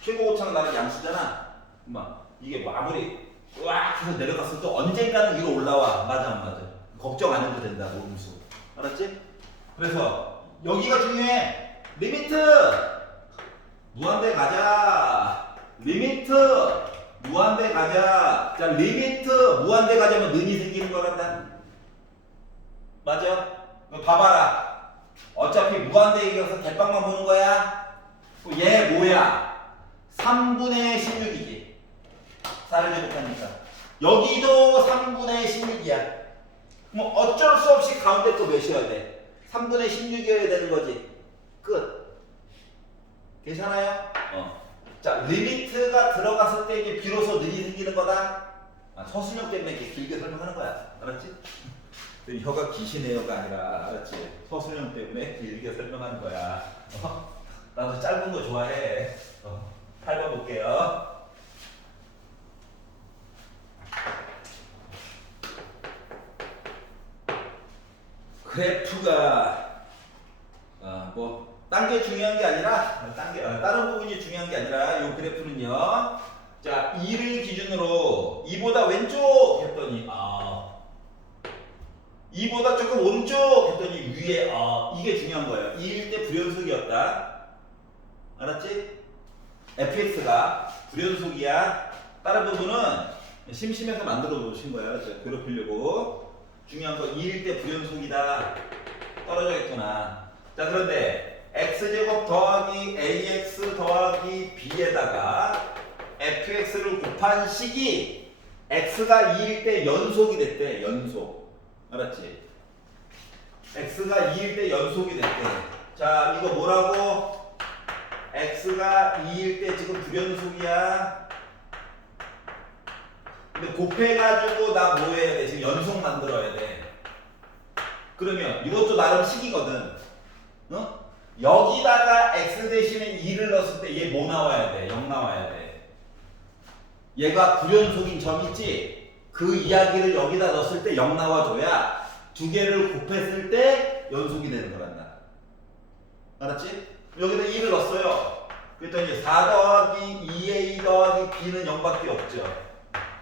최고 고창 나는 양수잖아. 막 이게 뭐 아무리 와 해서 내려갔을 때 언젠가는 위로 올라와. 맞아 안 맞아? 걱정 안 해도 된다. 모음수. 알았지? 그래서 여기가 중요해. 리미트 무한대 가자. 리미트 무한대 가자. 자 리미트 무한대 가자면 는이 생기는 거란다. 맞아? 봐봐라. 어차피 무한대 얘기해서 대빵만 보는 거야. 얘 뭐야? 3분의 16이지. 4를 제곱하니까. 여기도 3분의 16이야. 뭐 어쩔 수 없이 가운데 거 몇이어야 돼? 3분의 16이어야 되는 거지. 끝. 괜찮아요? 자, 리미트가 들어갔을 때 이제 비로소 는이 생기는 거다. 서술형 때문에 이렇게 길게 설명하는 거야. 알았지? 혀가 기시네요가 아니라, 알았지? 서술형 때문에 길게 설명하는 거야. 나도 짧은 거 좋아해. 8번 볼게요. 그래프가 뭐 딴 게 중요한 게 아니라 다른 부분이 중요한 게 아니라 이 그래프는요. 자 2를 기준으로 2보다 왼쪽 했더니 2보다 조금 오른쪽 했더니 위에 이게 중요한 거예요. 2일 때 불연속이었다. 알았지? fx가 불연속이야. 다른 부분은 심심해서 만들어 놓으신 거야. 괴롭히려고. 중요한 거 2일 때 불연속이다. 떨어져있구나. 자 그런데 x제곱 더하기 ax 더하기 b에다가 fx를 곱한 식이 x가 2일 때 연속이 됐대. 연속. 알았지? x가 2일 때 연속이 됐대. 자 이거 뭐라고? x가 2일 때 지금 불연속이야. 근데 곱해가지고 나 뭐해? 그러면 이것도 나름 식이거든. 어? 여기다가 x 대신에 2를 넣었을 때 얘 뭐 나와야 돼? 0 나와야 돼. 얘가 불연속인 점 있지? 그 이야기를 여기다 넣었을 때 0 나와줘야 두 개를 곱했을 때 연속이 되는 거란다. 알았지? 여기다 2를 넣었어요. 그랬더니 4 더하기 2a 더하기 b는 0밖에 없죠.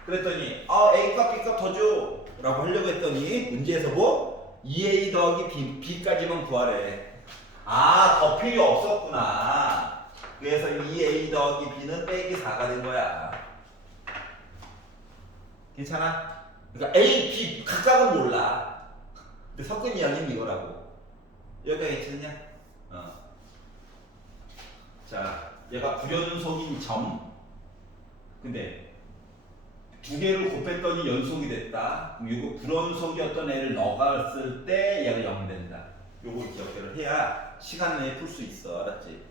그랬더니 a 값 b 값 더 줘 라고 하려고 했더니 문제에서 뭐? 2a 더하기 b까지만 구하래. 아, 더 필요 없었구나. 그래서 2a 더하기 b는 빼기 4가 된 거야. 괜찮아? 그러니까 a, b 각각은 몰라. 근데 섞은 이야기는 이거라고. 여기까지 괜찮냐? 자, 얘가 불연속인 점. 근데 두 개를 곱했더니 연속이 됐다. 그럼 이거 불연속이었던 애를 넣어갔을 때 얘가 0 된다. 요걸 기억을 해야 시간 내에 풀 수 있어. 알았지?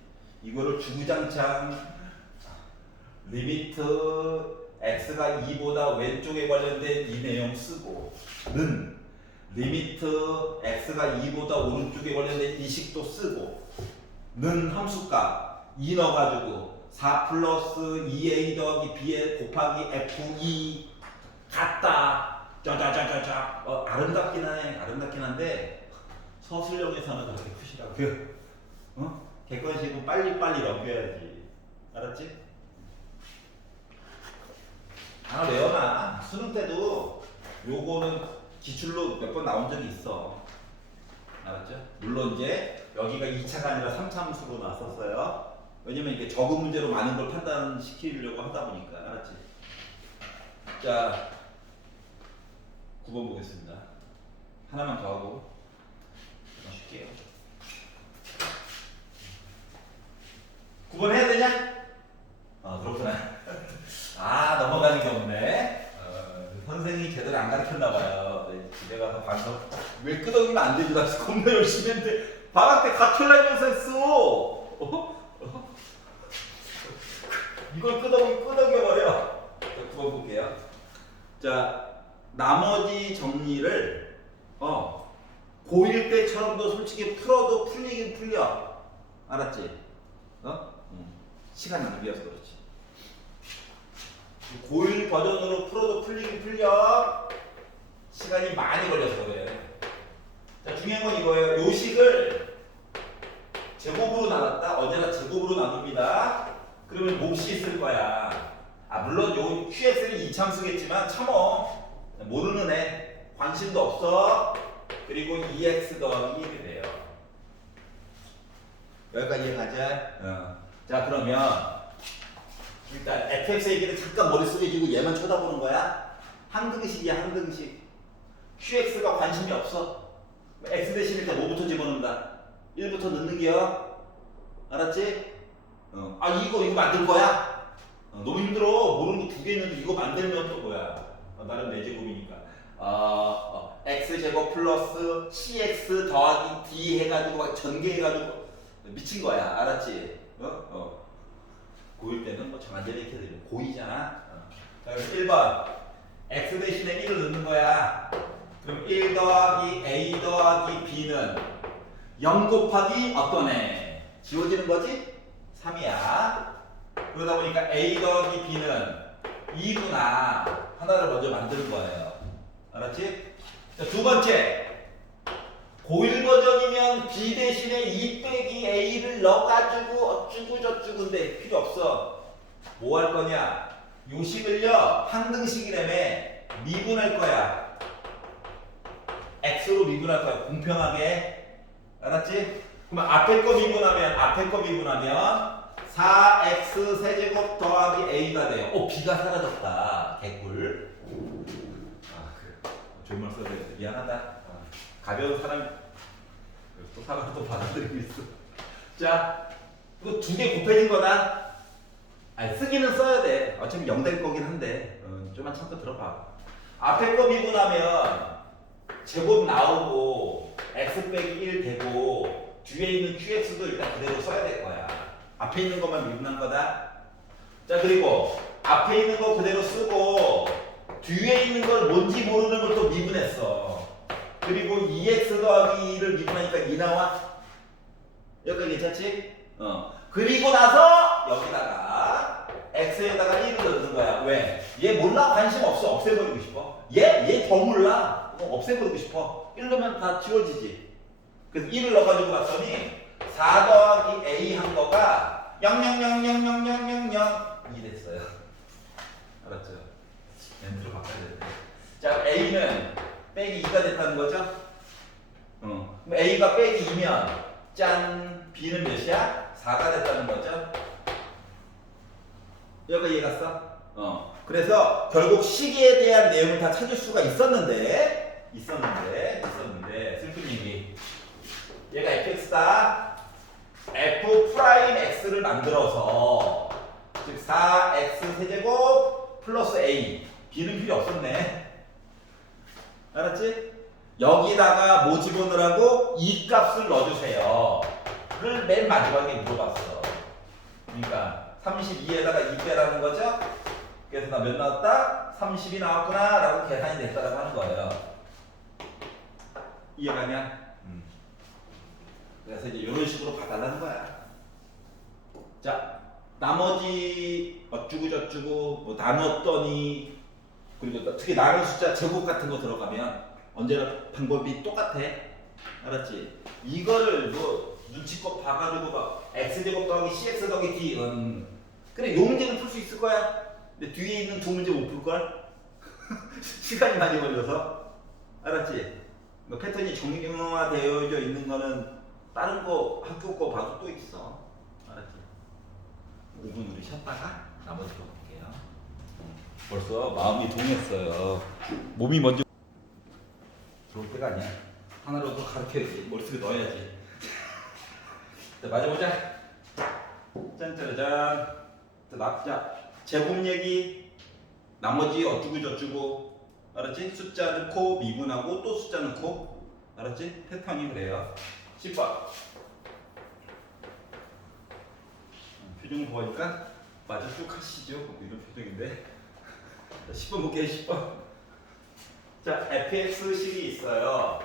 이거를 주구장창 리미트 x가 2보다 왼쪽에 관련된 이 내용 쓰고 는 리미트 x가 2보다 오른쪽에 관련된 이 식도 쓰고 는 함수값 2 넣어가지고 4 플러스 2a 더하기 b에 곱하기 f2 같다. 짜자자자자. 아름답긴 하네. 아름답긴 한데 서술형에서는 그렇게 푸시라고요. 어? 객관식은 빨리빨리 넘겨야지. 알았지? 하나 외워놔. 수능 때도 요거는 기출로 몇 번 나온 적이 있어. 알았죠? 물론 이제 여기가 2차가 아니라 3차 함수로 나왔었어요. 왜냐면 이게 적은 문제로 많은 걸 판단시키려고 하다 보니까. 알았지? 자, 9번 보겠습니다. 하나만 더 하고 쉽게요. 9번 해야 되냐? 그렇구나. 넘어가는 게 없네. 선생님이 제대로 안 가르쳤나봐요. 집에 가서 반성. 왜 끄덕이면 안 되지? 나 겁나 열심히 했는데 방학 때 가출라면서 했어. 이걸 끄덕여버려. 9번 볼게요. 자, 나머지 정리를 고1 때처럼도 솔직히 풀어도 풀리긴 풀려. 알았지? 시간 낭비여서 그렇지. 고1 버전으로 풀어도 풀리긴 풀려. 시간이 많이 걸려서 그래. 자, 중요한 건 이거예요. 요식을 제곱으로 나눴다. 언제나 제곱으로 나눕니다. 그러면 몫이 있을 거야. 물론 요 QX는 이참수겠지만 참어. 모르는 애. 관심도 없어. 그리고 2x 더하기 1이 돼요. 여기까지 이해가자. 자, 그러면 일단 fx 얘기를 잠깐 머릿속에 쥐고 얘만 쳐다보는 거야. 항등식이야, 항등식. qx가 관심이 없어. x 대신에 뭐부터 집어넣는다? 1부터 넣는 게요. 알았지? 이거 만들 거야? 너무 힘들어. 모르는 거 두 개 있는데 이거 만들면 또 뭐야? 나름 4제곱이니까. x제곱 플러스 cx 더하기 d 해가지고 막 전개해가지고 미친 거야. 알았지? 고1 때는 뭐 정한제를 이렇게 되면 고2잖아. 자, 그래서 1번 x 대신에 1을 넣는 거야. 그럼 1 더하기 a 더하기 b는 0 곱하기 어떤 애? 지워지는 거지? 3이야. 그러다 보니까 a 더하기 b는 2구나. 하나를 먼저 만드는 거예요. 알았지? 자, 두 번째. 고1 버전이면 b 대신에 2 빼기 a를 넣어가지고 어쭈구 저쭈구인데 필요 없어. 뭐 할 거냐? 요식을요 항등식이라며 미분할 거야. x로 미분할 거야. 공평하게. 알았지? 그럼 앞에 거 미분하면 4x 세제곱 더하기 a가 돼요. b가 사라졌다. 개꿀. 그래. 좋은 말 써야 되겠다. 미안하다. 가벼운 사람 또 사과를 또 받아들이고 있어. 자, 이거 두 개 곱해진 거다. 쓰기는 써야 돼. 어차피 0 될 거긴 한데 좀만 참고 들어봐. 앞에 거 미분하면 제곱 나오고 x 빼기 1 되고 뒤에 있는 qx도 일단 그대로 써야 될 거야. 앞에 있는 것만 미분한 거다. 자, 그리고 앞에 있는 거 그대로 쓰고 뒤에 있는 걸 뭔지 모르는 걸 또 미분했어. 그리고 2x 더하기 2를 미분하니까 2 나와. 여기까지 괜찮지? 그리고 나서 여기다가 x에다가 1을 넣는 거야. 왜? 얘 몰라? 관심 없어. 없애버리고 싶어. 얘 더 몰라. 없애버리고 싶어. 1 넣으면 다 지워지지. 그래서 1을 넣어가지고 봤더니 4 더하기 a 한 거가 000000002 됐어요. 알았죠? 멘트로 바꿔야 되는데. 자, a는 빼기 2가 됐다는 거죠? 그럼 a가 빼기 2면 짠! b는 몇이야? 4가 됐다는 거죠? 여기가 이해 갔어? 그래서 결국 시계에 대한 내용을 다 찾을 수가 있었는데 슬픈 얘기. 얘가 fx다. f 프라임 x를 만들어서 즉 4x 세제곱 플러스 a. b는 필요 없었네. 알았지? 여기다가 뭐 집어넣으라고? 이 값을 넣어주세요. 를 맨 마지막에 물어봤어. 그러니까 32에다가 2 빼라는 거죠? 그래서 나 몇 나왔다? 30이 나왔구나 라고 계산이 됐다라고 하는 거예요. 이해가냐? 그래서 이제 이런 식으로 봐달라는 거야. 자, 나머지 어쭈구저쭈구 뭐 나눴더니 그리고 특히 나눈 숫자 제곱 같은 거 들어가면 언제나 방법이 똑같아. 알았지? 이거를 뭐 눈치껏 봐가지고 막 x제곱 더하기 cx 더하기 d 그래 요 문제는 풀 수 있을 거야. 근데 뒤에 있는 두 문제 못 풀걸? 시간이 많이 걸려서. 알았지? 뭐 패턴이 정형화되어 있는 거는 다른 거 학교 거 봐도 또 있어. 알았지? 5분 우리 쉬었다가 나머지 거 볼게요. 벌써 마음이 동했어요. 몸이 먼저 들어올 때가 아니야. 하나로 더 가르쳐야지. 머릿속에 넣어야지. 자, 맞아보자. 짠짜라짠. 자, 제곱 얘기. 나머지 어쭈구저쭈구. 알았지? 숫자 넣고 미분하고 또 숫자 넣고. 알았지? 패턴이 그래요. 10번. 표정을 보니까 맞아 쭉 하시죠. 이런 표정인데. 자, 10번 볼게요. 10번. 자, fx식이 있어요.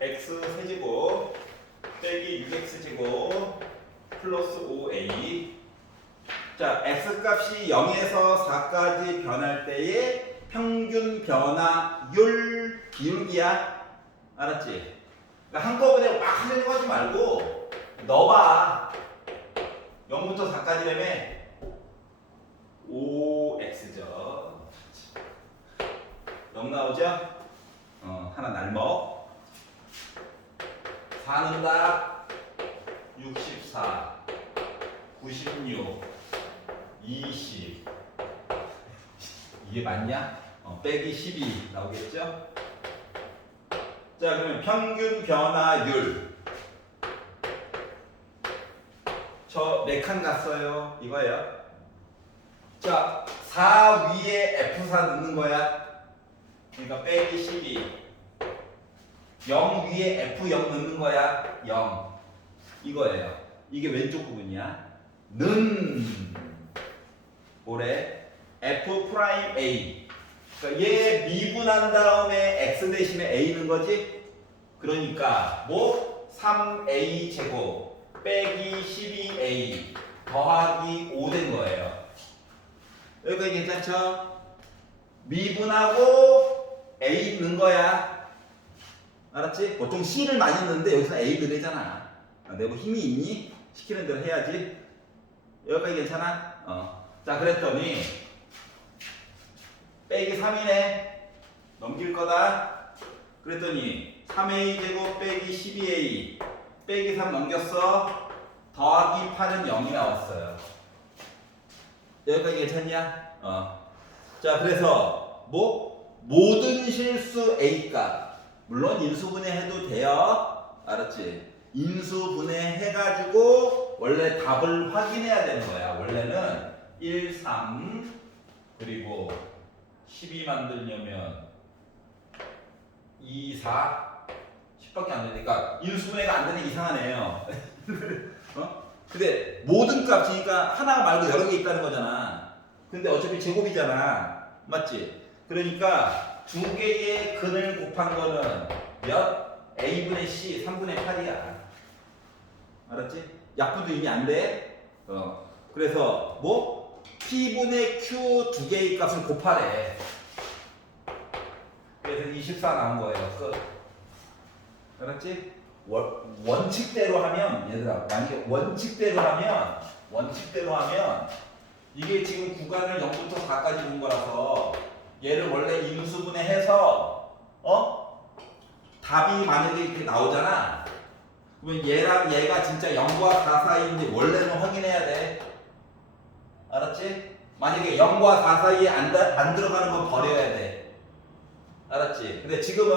x 세제곱 빼기 6x제곱 플러스 5a. 자, x값이 0에서 4까지 변할 때의 평균 변화율 기울기야. 알았지? 그러니까 한꺼번에 막 하려고 하지 말고 넣어봐. 0부터 4까지라며 5x죠. 0 나오죠? 하나 날먹. 4는 다 64, 96, 20. 이게 맞냐? 빼기 12 나오겠죠? 자, 그러면 평균 변화율. 저 몇 칸 갔어요? 이거예요. 자, 4 위에 F4 넣는 거야. 그러니까 빼기 12. 0 위에 F0 넣는 거야. 0. 이거예요. 이게 왼쪽 부분이야. 는 뭐래? F 프라임 A. 그러니까 얘 미분한 다음에 X 대신에 A 넣은 거지? 그러니까 뭐? 3A 제곱 빼기 12A 더하기 5 된 거예요. 여기까지 괜찮죠? 미분하고 A 넣은 거야. 알았지? 보통 C를 많이 넣는데 여기서 A 넣으잖아. 내가 뭐 힘이 있니? 시키는 대로 해야지. 여기까지 괜찮아? 자, 그랬더니 빼기 3이네. 넘길 거다. 그랬더니 3A 제곱 빼기 12A 빼기 3 넘겼어. 더하기 8은 0이 나왔어요. 여기까지 괜찮냐? 자, 그래서 뭐? 모든 실수 A값. 물론 인수분해 해도 돼요. 알았지? 인수분해 해가지고 원래 답을 확인해야 되는 거야. 원래는 1, 3 그리고 12 만들려면 2, 4 10밖에 안 되니까 인수분해가 안 되는 이상하네요. 근데 모든 값이니까 하나 말고 여러 개 있다는 거잖아. 근데 어차피 제곱이잖아. 맞지? 그러니까 두 개의 근을 곱한 거는 몇? A분의 C 3분의 8이야. 알았지? 약분도 이미 안 돼. 그래서 뭐? P분의 Q 두 개의 값을 곱하래. 그래서 24 나온 거예요. 끝. 알았지? 원칙대로 하면 얘들아 만약에 원칙대로 하면 이게 지금 구간을 0부터 4까지 본 거라서 얘를 원래 인수분해 해서 답이 만약에 이렇게 나오잖아. 그러면 얘랑 얘가 진짜 0과 4 사이인지 원래는 확인해야 돼. 알았지? 만약에 0과 4 사이에 안 들어가는 건 버려야 돼. 알았지? 근데 지금은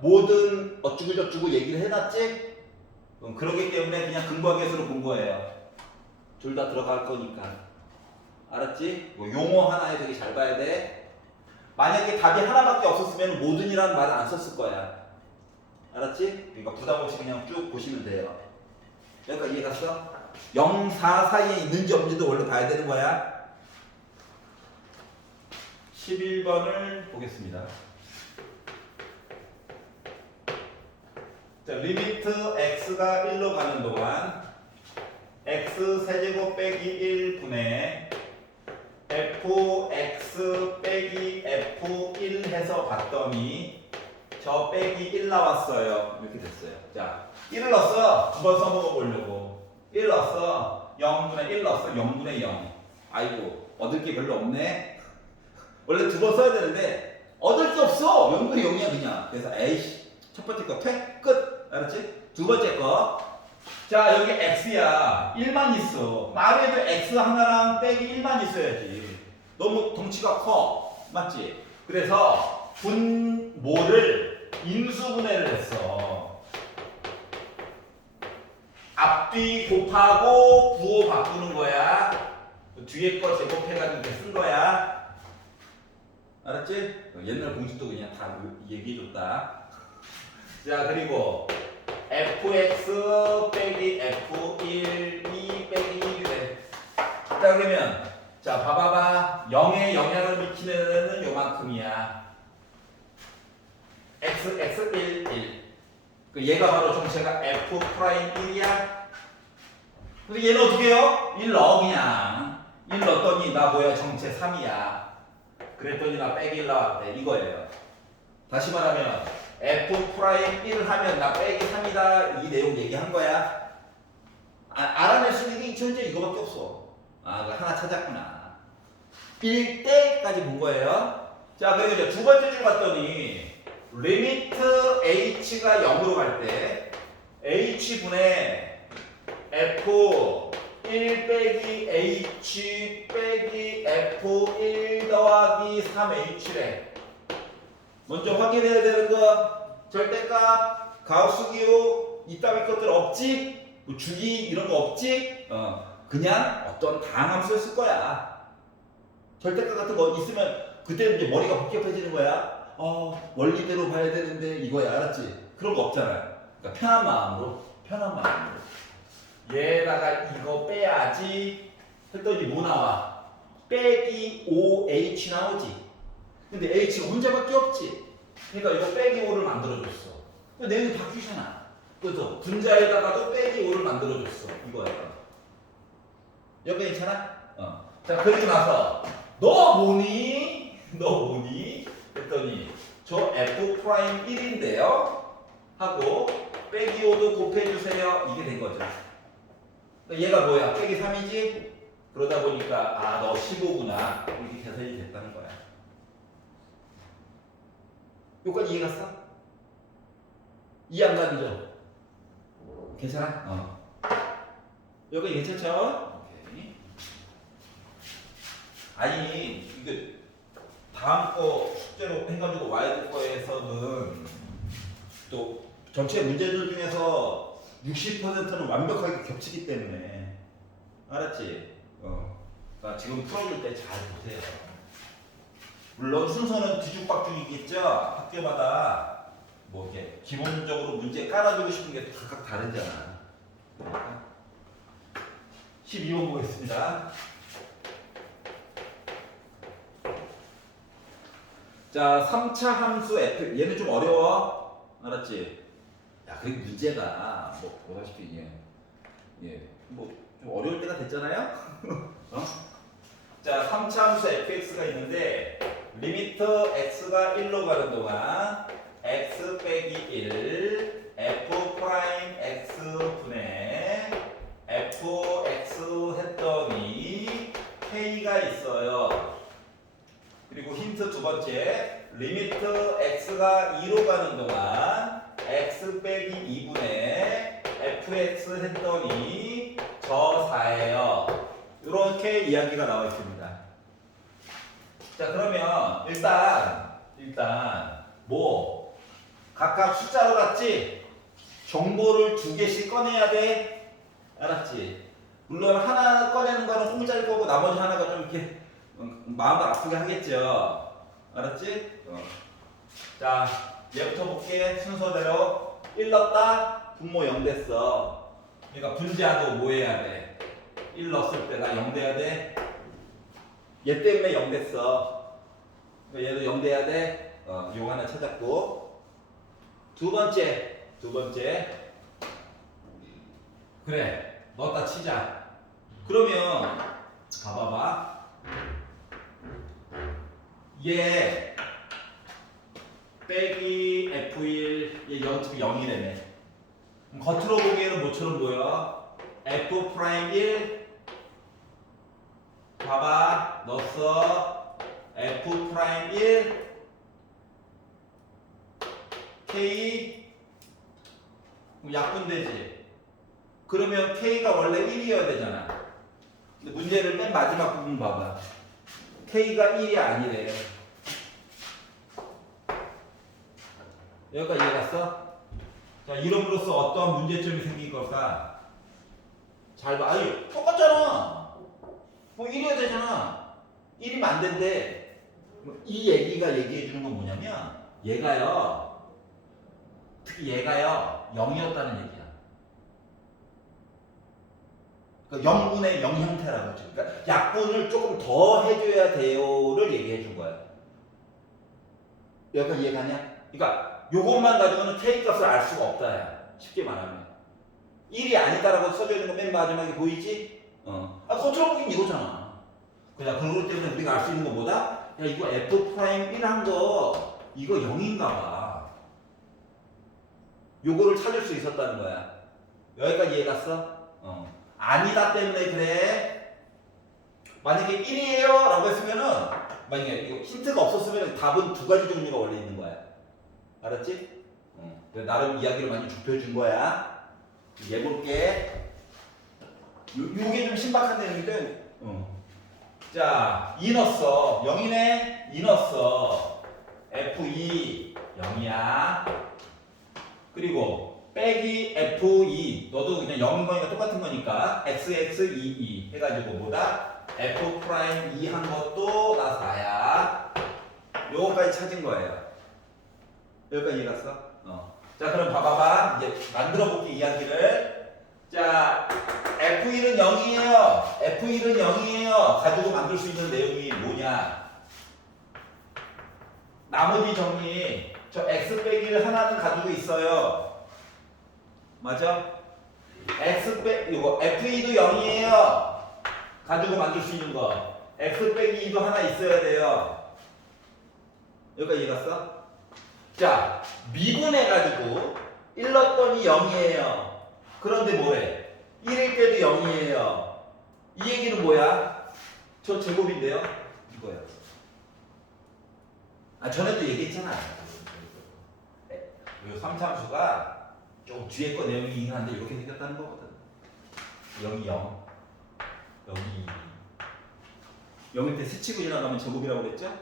모든 어쩌고저쩌고 얘기를 해놨지? 그러기 때문에 그냥 근거계수로 본 거예요. 둘 다 들어갈 거니까. 알았지? 뭐 용어 하나에 되게 잘 봐야 돼. 만약에 답이 하나밖에 없었으면 모든이라는 말을 안 썼을 거야. 알았지? 그러니까 부담 없이 그냥 쭉 보시면 돼요. 여기까지 이해 갔어? 0, 4 사이에 있는지 없는지도 원래 봐야 되는 거야. 11번을 보겠습니다. 자, 리미트 x가 1로 가는 동안 x 세제곱 빼기 1분의 fx 빼기 f1 해서 봤더니 저 빼기 1 나왔어요. 이렇게 됐어요. 자, 1을 넣었어. 두 번 써먹어 보려고. 1 넣었어. 0분의 1 넣었어. 0분의 0. 아이고, 얻을 게 별로 없네. 원래 두 번 써야 되는데 얻을 게 없어. 0분의 0이야 그냥. 그래서 에이씨, 첫 번째 거 퇴, 끝. 알았지? 두 번째 거. 자, 여기 x야. 1만 있어. 말해도 x 하나랑 빼기 1만 있어야지. 너무 덩치가 커. 맞지? 그래서 분모를 인수분해를 했어. 앞뒤 곱하고 부호 바꾸는 거야. 뒤에 거 제곱해가지고 이렇게 쓴 거야. 알았지? 옛날 공식도 그냥 다 얘기해줬다. 자, 그리고 fx 빼기 f1, 2 빼기 1이래. 자, 그러면 자, 봐봐봐. 0에 영향을 미치는 애는 요만큼이야. x, 1, 1. 얘가 바로 정체가 f'1이야. 근데 얘는 어떻게 해요? 1 넣어 그냥. 1 넣었더니 나 뭐야? 정체 3이야. 그랬더니 나 빼기 1 나왔대. 이거예요. 다시 말하면 f'1을 하면 나 빼기 3이다. 이 내용 얘기한 거야. 알아낼 수 있는 게 현재 이거밖에 없어. 그 하나 찾았구나. 1대까지 본 거예요. 자, 그리고 이제 두 번째 줄 봤더니 리미트 h가 0으로 갈 때 h분의 f 1 빼기 h 빼기 f1 더하기 3h래. 먼저 확인해야 되는 거 절대값, 가우스기호 이따위 것들 없지? 뭐 주기 이런 거 없지? 그냥 어떤 다항함수였을 거야. 절대값 같은 거 있으면 그때는 이제 머리가 복잡해지는 거야. 원리대로 봐야 되는데 이거야. 알았지? 그런 거 없잖아요. 그러니까 편한 마음으로 얘다가 이거 빼야지 했더니 뭐 나와? 빼기 5h 나오지. 근데 h가 혼자밖에 없지. 그러니까 이거 빼기 5를 만들어줬어. 내용이 바뀌잖아. 그래서 분자에다가도 빼기 5를 만들어줬어. 이거야. 여기 괜찮아? 자, 그리고 나서 너 뭐니? 했더니 저 f'1인데요 하고 빼기 5도 곱해주세요. 이게 된 거죠. 얘가 뭐야? 빼기 3이지? 그러다 보니까 너 15구나. 이렇게 계산이 됐다는 거야. 여기까지 이해 갔어? 이해 안 가죠? 괜찮아? 여기 괜찮죠? 오케이. 아니, 이게 다음 거 숙제로 해가지고 와야 될 거에서는 또 전체 문제들 중에서 60%는 완벽하게 겹치기 때문에. 알았지? 그러니까 지금 풀어줄 때 잘 보세요. 물론 순서는 뒤죽박죽이겠죠. 학교마다 뭐 이렇게 기본적으로 문제 깔아주고 싶은 게 각각 다르잖아. 12번 보겠습니다. 자, 3차 함수 f 얘는 좀 어려워. 알았지? 야, 그 문제가 뭐 보다시피 뭐 좀 어려울 때가 됐잖아요. 어? 자, 3차 함수 fx가 있는데 리미트 x가 1로 가는 동안 x 빼기 1 f 프라임 x 분의 fx 했더니 k가 있어요. 그리고 힌트 두 번째, 리미트 x가 2로 가는 동안 x 빼기 2분의 fx 했더니 저 4예요. 이렇게 이야기가 나와 있습니다. 자, 그러면 일단 뭐 각각 숫자로 갔지? 정보를 두 개씩 꺼내야 돼. 알았지? 물론 하나 꺼내는 거는 공짜일 거고 나머지 하나가 좀 이렇게 마음을 아프게 하겠죠. 알았지? 자, 얘부터 볼게. 순서대로 1 넣었다. 분모 0 됐어. 그러니까 분자도 뭐 해야 돼? 1 넣었을 때가 0 돼야 돼. 얘 때문에 0 됐어. 그러니까 얘도 0 돼야 돼. 요거 하나 찾았고. 두 번째. 그래, 넣었다 치자. 그러면 봐봐봐. 얘 빼기 F1 얘 어차피 0이라며. 겉으로 보기에는 뭐처럼 보여? F 프라임 1 봐봐 넣었어. F 프라임 1 K 약분되지. 그러면 K가 원래 1이어야 되잖아. 근데 문제를 맨 마지막 부분 봐봐. K가 1이 아니래. 여기까지 이해갔어? 자, 이름으로써 어떤 문제점이 생긴 걸까? 잘 봐. 아니, 똑같잖아. 뭐 1이어야 되잖아. 1이면 안 된대. 이 얘기가 얘기해 주는 건 뭐냐면 얘가요. 특히 얘가요. 0이었다는 얘기야. 그러니까 0분의 0 형태라고 하죠. 그러니까 약분을 조금 더 해줘야 돼요를 얘기해 준 거야. 여기까지 이해가냐? 그러니까 요것만 가지고는 K 값을 알 수가 없다. 야. 쉽게 말하면 1이 아니다라고 써져 있는 거 맨 마지막에 보이지? 겉으로 보긴 이거잖아. 그냥 그런 것 때문에 우리가 알 수 있는 거 뭐다? 야, 이거 F 프라임 1 한 거 이거 0인가 봐. 요거를 찾을 수 있었다는 거야. 여기까지 이해갔어? 아니다 때문에 그래. 만약에 1이에요 라고 했으면은 만약에 이거 힌트가 없었으면 답은 두 가지 종류가 원래 있는 거야. 알았지? 나름 이야기를 많이 좁혀준 거야. 얘 볼게. 요게 좀 신박한 내용인데. 자, 2 넣었어. 0이네. 2 넣었어. F2 0이야. 그리고 빼기 F2 너도 그냥 0인 거니까 똑같은 거니까 XX22 해가지고 뭐다? F 프라임 2 한 것도 나 4야. 요거까지 찾은 거예요. 여기까지 이해갔어? 자, 그럼 봐봐봐. 이제 만들어 볼게 이야기를. 자, F1은 0이에요. F1은 0이에요. 가지고 만들 수 있는 내용이 뭐냐? 나머지 정리. 저 X 빼기를 하나는 가지고 있어요. 맞아? 이거 F2도 0이에요. 가지고 만들 수 있는 거. X 빼기 2도 하나 있어야 돼요. 여기까지 이해갔어? 자, 미분해가지고 1 넣었더니 0이에요. 그런데 뭐래? 1일 때도 0이에요. 이 얘기는 뭐야? 저 제곱인데요? 이거야. 전에도 얘기했잖아. 이 3참수가 좀 뒤에 거 내용이긴 한데 이렇게 생겼다는 거거든. 0이 0, 0이 2. 0일 때 스치고 지나가면 제곱이라고 그랬죠?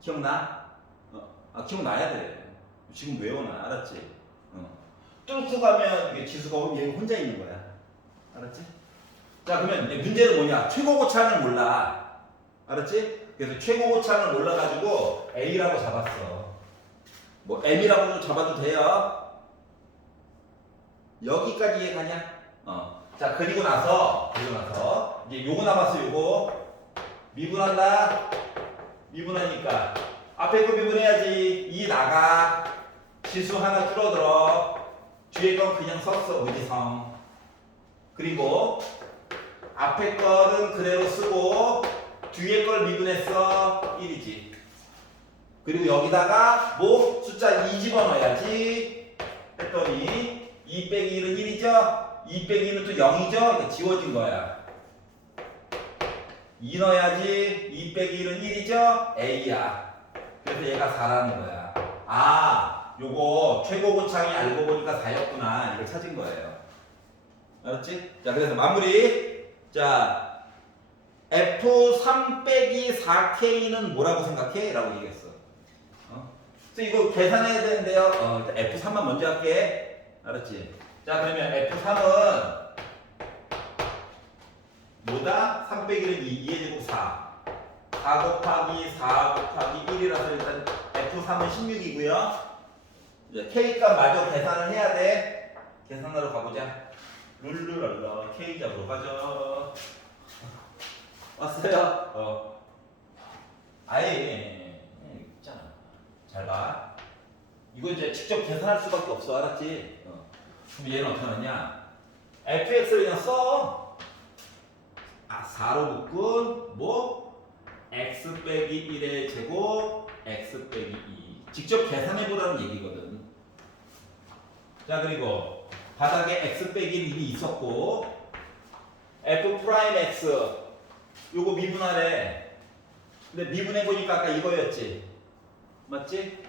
기억나? 기억나야 돼. 지금 외워놔. 알았지? 뚫고 가면 이게 지수가 얘 혼자 있는 거야. 알았지? 자, 그러면 문제는 뭐냐? 최고고차는 몰라. 알았지? 그래서 최고고차는 몰라가지고 A라고 잡았어. 뭐 M이라고 잡아도 돼요. 여기까지 이해가냐? 자, 그리고 나서 이제 요거 남았어. 요거 미분한다. 미분하니까 앞에 거 미분해야지. 2 나가. 지수 하나 줄어들어. 뒤에 건 그냥 썼어. 의지성. 그리고 앞에 거는 그대로 쓰고 뒤에 걸 미분했어. 1이지. 그리고 여기다가 뭐 숫자 2 집어넣어야지. 했더니 2 빼기 1은 1이죠. 2 빼기 1은 또 0이죠. 그러니까 지워진 거야. 2 넣어야지. 2 빼기 1은 1이죠. A야. 그래서 얘가 4라는 거야. 아, 요거 최고 고창이 알고 보니까 4였구나. 이걸 찾은 거예요. 알았지? 자, 그래서 마무리. 자, F3 빼기 4K는 뭐라고 생각해? 라고 얘기했어. 그래서 이거 계산해야 되는데요. 일단 F3만 먼저 할게. 알았지? 자, 그러면 F3은 뭐다? 3 빼기는 2, 2의 제곱 4. 4 곱하기 4 곱하기 1이라서 일단 F3은 16이고요. 이제 K값 마저 계산을 해야 돼. 계산하러 가보자. 룰루랄라 K 잡으러 가자. 왔어요? 아예 있잖아. 잘 봐. 이거 이제 직접 계산할 수밖에 없어. 알았지? 그럼 얘는 어떻게 하느냐? fx를 그냥 써. 4로 묶은 뭐? x 빼기 1의 제곱 x 빼기 2. 직접 계산해보라는 얘기거든. 자, 그리고 바닥에 x 빼기는 이미 있었고 f 프라임 x 요거 미분하래. 근데 미분해보니까 아까 이거였지. 맞지?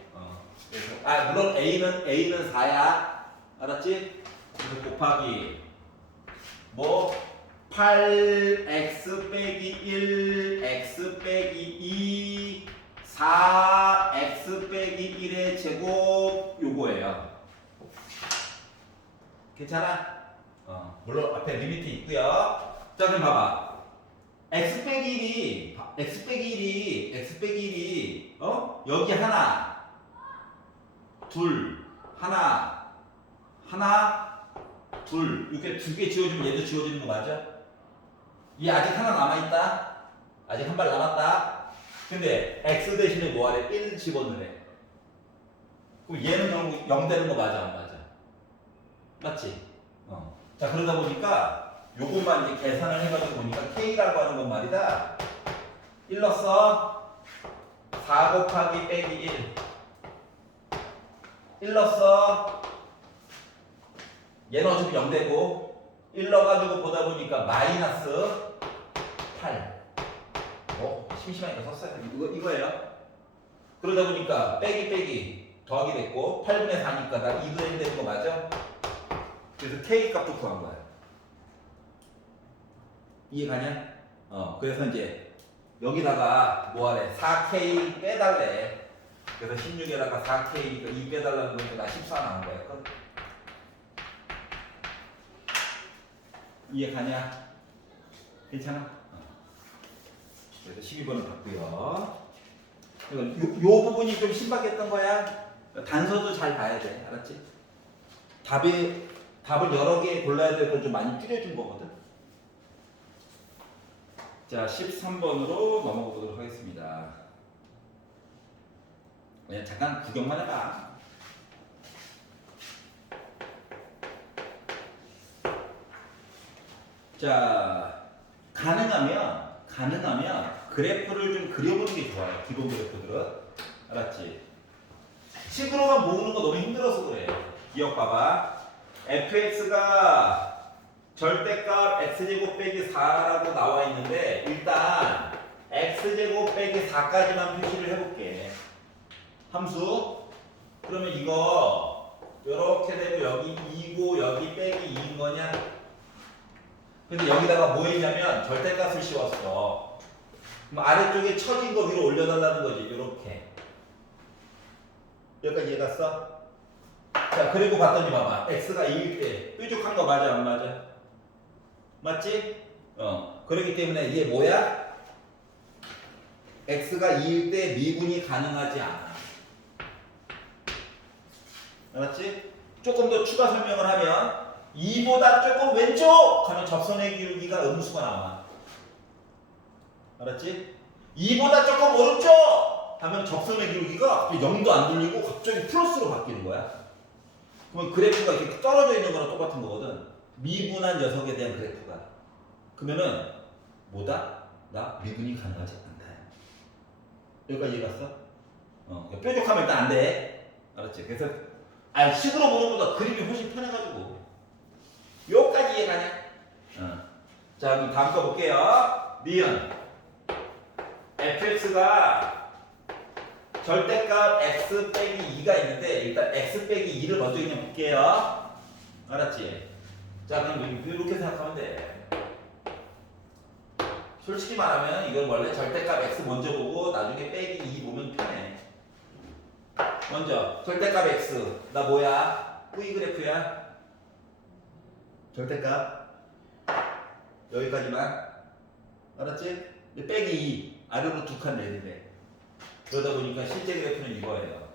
그래서 물론 A는 4야. 알았지? 그래서 곱하기 뭐 8x 빼기 1 x 빼기 2 4x 빼기 1의 제곱 요거예요. 괜찮아? 물론 앞에 리미트 있고요. 자, 그럼 봐봐. x 빼기 1이 여기 하나 둘 하나 둘 이렇게 두 개 지워주면 얘도 지워지는 거 맞아? 얘 아직 하나 남아있다. 아직 한 발 남았다. 근데 x 대신에 뭐 하래? 1 집어넣으래. 그럼 얘는 결국 0 되는 거 맞아 안 맞아? 맞지? 자, 그러다 보니까 요것만 이제 계산을 해가지고 보니까 K라고 하는 건 말이다. 1 넣었어. 4 곱하기 빼기 1 넣었어. 얘는 어차피 0 되고 1 넣어가지고 보다 보니까 마이너스 8. 심심하니까 썼어요. 이거예요. 그러다 보니까 빼기 더하기 됐고 8분의 4니까 나 2분의 1 되는 거 맞아? 그래서 K 값도 구한 거야. 이해가냐? 그래서 이제 여기다가 뭐 하래? 4K 빼달래. 그래서 16에다가 4K니까 2 빼달라는 거니까 나 14 나온 거야. 이해가냐? 괜찮아? 그래서 12번은 봤고요. 요 부분이 좀 신박했던 거야. 단서도 잘 봐야 돼. 알았지? 답을 여러 개 골라야 돼서 좀 많이 줄여준 거거든. 자, 13번으로 넘어가 보도록 하겠습니다. 그냥 잠깐 구경만 해봐. 자, 가능하면 그래프를 좀 그려보는 게 좋아요. 기본 그래프들은. 알았지? 식으로만 모으는 거 너무 힘들어서 그래. 기억 봐봐. fx가 절대값 x제곱 빼기 4라고 나와 있는데 일단 x제곱 빼기 4까지만 표시를 해볼게. 함수. 그러면 이거 이렇게 되고 여기 2고 여기 빼기 2인 거냐? 근데 여기다가 뭐 했냐면 절대값을 씌웠어. 그럼 아래쪽에 처진 거 위로 올려달라는 거지. 이렇게. 여기까지 이해갔어? 자, 그리고 봤더니 봐봐. x가 2일 때 뾰족한 거 맞아 안 맞아? 맞지? 그렇기 때문에 얘 뭐야? x가 2일 때 미분이 가능하지 않아. 알았지? 조금 더 추가 설명을 하면 2보다 조금 왼쪽 하면 접선의 기울기가 음수가 나와. 알았지? 2보다 조금 오른쪽 하면 적선의 기울기가 0도 안 돌리고 갑자기 플러스로 바뀌는 거야. 그러면 그래프가 이렇게 떨어져 있는 거랑 똑같은 거거든. 미분한 녀석에 대한 그래프가. 그러면은 뭐다? 나 미분이 가능하지 않다. 여기까지 이해갔어? 뾰족하면 일단 안 돼. 알았지? 그래서 식으로 보는 것보다 그림이 훨씬 편해가지고 여기까지 이해가냐? 자, 그럼 다음 거 볼게요. 니은 fx가 절대값 x 빼기 2가 있는데 일단 x 빼기 2를 먼저 그냥 볼게요. 알았지? 자, 그럼 이렇게 생각하면 돼. 솔직히 말하면 이건 원래 절대값 x 먼저 보고 나중에 빼기 2 보면 편해. 먼저 절대값 x 나 뭐야? V 그래프야. 절대값 여기까지만. 알았지? 이제 빼기 2 아래로 두 칸 내리래. 그러다 보니까 실제 그래프는 이거예요.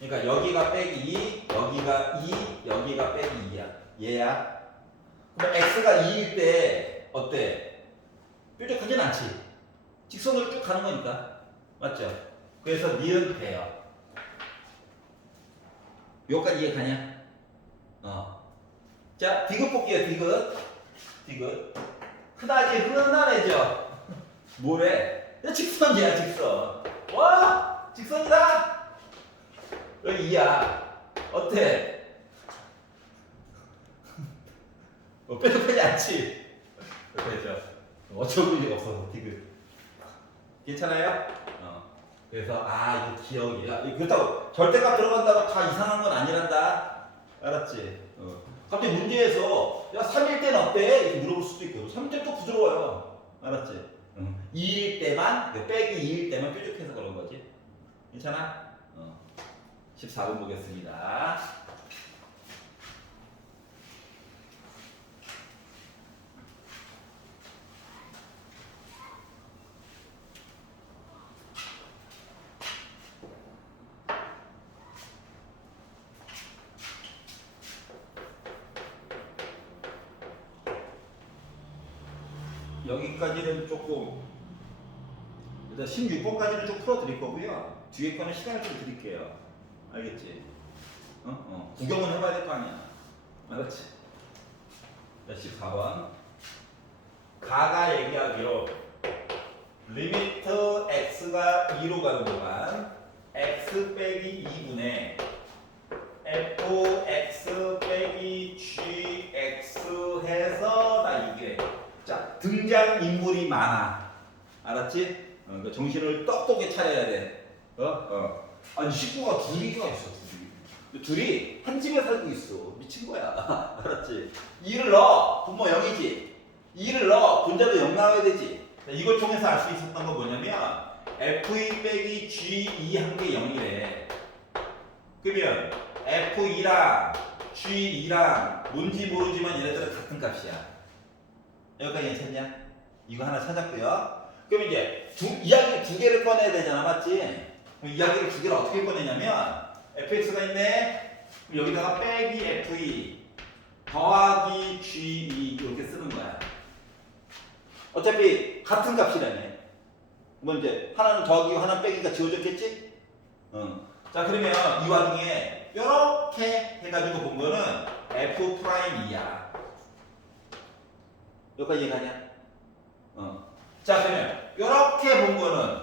그러니까 여기가 빼기 2, 여기가 2, 여기가 빼기 2야. 얘야. 그럼 x가 2일 때 어때? 뾰족하진 않지. 직선으로 쭉 가는 거니까. 맞죠? 그래서 니은 돼요. 여기까지 이해 가냐? 자, 디귿 볼게요. 디귿. 그다지 흔하네죠? 뭐래? 직선이야, 직선. 와! 직선이다! 여기 2야. 어때? 뾰족하지 않지? 그렇죠. 어처구니 가 없어서 디귿. 괜찮아요? 그래서 이거 기억이야. 그렇다고 절대값 들어간다고 다 이상한 건 아니란다. 알았지? 갑자기 문제에서 야 3일 때는 어때? 이렇게 물어볼 수도 있고 3일 때는 또 부드러워요. 알았지? 2일 때만 빼기 2일 때만 뾰족해서 그런 거지. 괜찮아? 14번 보겠습니다. 여기까지는 조금 일단 16번까지는 좀 풀어드릴 거고요. 뒤에 거는 시간을 좀 드릴게요. 알겠지? 구경은 해봐야 될 거 아니야. 알았지? 자, 14번 가가 얘기하기로 리미트 x가 2로 가는 동안 x 빼기 2분의 fx 빼기 gx 해서 나 이게 자, 등장인물이 많아. 알았지? 그러니까 정신을 똑똑히 차려야 돼. 아니, 식구가 둘이가 있어, 둘이 한 집에 살고 있어. 미친 거야. 알았지? 2를 넣어. 분모 0이지. 2를 넣어. 분자도 0 나와야 되지. 자, 이걸 통해서 알 수 있었던 건 뭐냐면, f2 빼기 g2 한 게 0이래. 그러면 f2랑 g2랑 뭔지 모르지만 얘네들은 같은 값이야. 여기까지 괜찮냐? 이거 하나 찾았고요. 그럼 이제 이야기 두 개를 꺼내야 되잖아, 맞지? 그럼 이야기를 두 개를 어떻게 꺼내냐면 fx가 있네. 그럼 여기다가 빼기 f2 더하기 g2 이렇게 쓰는 거야. 어차피 같은 값이라며. 뭐 이제 하나는 더하기고 하나는 빼기가 지워졌겠지? 자, 그러면 이 와중에 이렇게 해가지고 본 거는 f'2야. 여기까지 이해가냐? 자, 그러면 이렇게 본 거는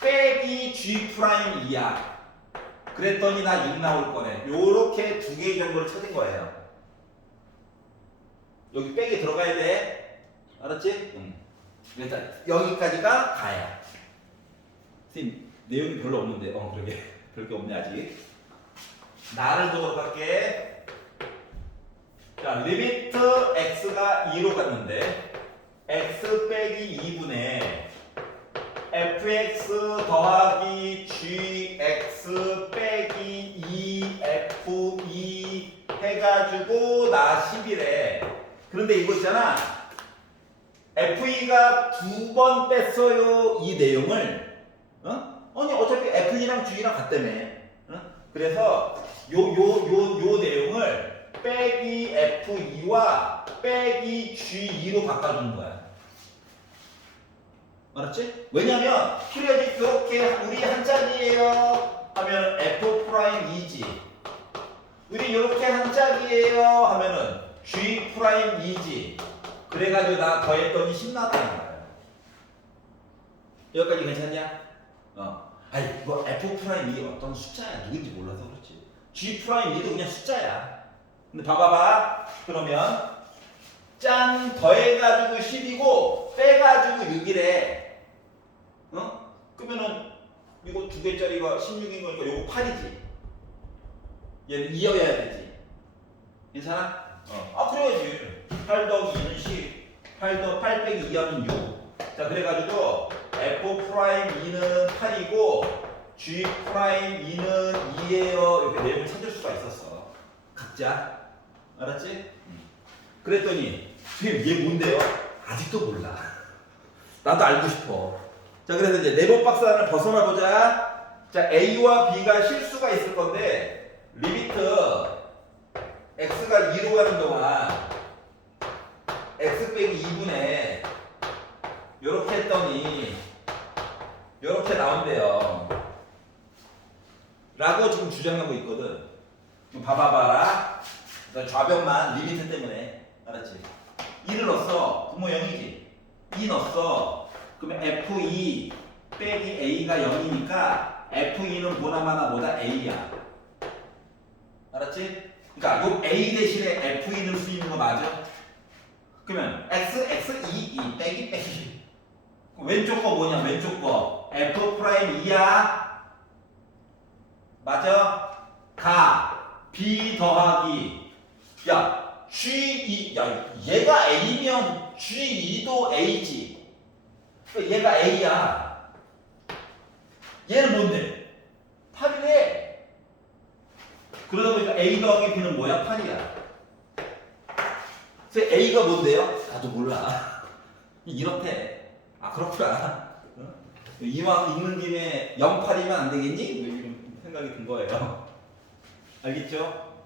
빼기 G'2야. 그랬더니 나 6 나올 거네. 요렇게 두 개의 정보를 찾은 거예요. 여기 빼기 들어가야 돼. 알았지? 일단 여기까지가 가야. 선생님, 내용이 별로 없는데. 그러게. 별게 없네, 아직. 나를 보도록 할게. 자, 리미트 x가 2로 갔는데 x 빼기 2분의 fx 더하기 gx 빼기 2f2 해가지고 나 10이래. 그런데 이거 있잖아. f2가 두 번 뺐어요. 이 내용을. 아니 어차피 f2랑 g랑 같다며. 그래서 요 내용을 빼기 F2와 빼기 G2로 바꿔주는 거야. 알았지? 왜냐면 피리어디 이렇게 우리 한 짝이에요 하면 F 프라임 2지. 우리 이렇게 한 짝이에요 하면은 G 프라임 2지. 그래가지고 나 더했더니 10 나왔다는 거야. 여기까지 괜찮냐? 아니 뭐 F 프라임 2가 어떤 숫자야 누군지 몰라서 그렇지. G 프라임 2도 그냥 숫자야. 근데 봐봐봐. 그러면 짠 더해가지고 10이고 빼가지고 6이래. 그러면은 이거 두 개짜리가 16인 거니까 요거 8이지. 얘는 2여야 되지. 괜찮아? 그래야지. 8 더하기 2는 10. 8 빼기 2하면 6. 자, 그래가지고 F 프라임 2는 8이고 G 프라임 2는 2예요. 이렇게 내용을 찾을 수가 있었어. 각자. 알았지? 그랬더니 선생님 얘 뭔데요? 아직도 몰라. 나도 알고 싶어. 자, 그래서 이제 네모 박스 안을 벗어나 보자. 자, A와 B가 실수가 있을 건데 리미트 X가 2로 가는 동안 X 빼기 2분의 요렇게 했더니 요렇게 나온대요. 라고 지금 주장하고 있거든. 좀 봐봐봐라. 좌변만 리미트 때문에. 알았지? 2를 넣었어. 분모 0이지. 2 넣었어. 그러면 F2 빼기 A가 0이니까 F2는 보나마나 뭐다? A야. 알았지? 그러니까 요 A 대신에 F2는 수 있는 거 맞아? 그러면 X, 2 빼기. 왼쪽 거 뭐냐? 왼쪽 거 F 프라임 2야. 맞아? B 더하기 야 G2 야 얘가 A면 G2도 A지. 얘가 A야. 얘는 뭔데? 8이래. 그러다 보니까 A 더하기 B는 뭐야? 8이야. 그래서 A가 뭔데요? 나도 몰라. 이렇대. 그렇구나. 이왕 읽는 김에 0, 8이면 안 되겠니? 이런 생각이 든 거예요. 알겠죠?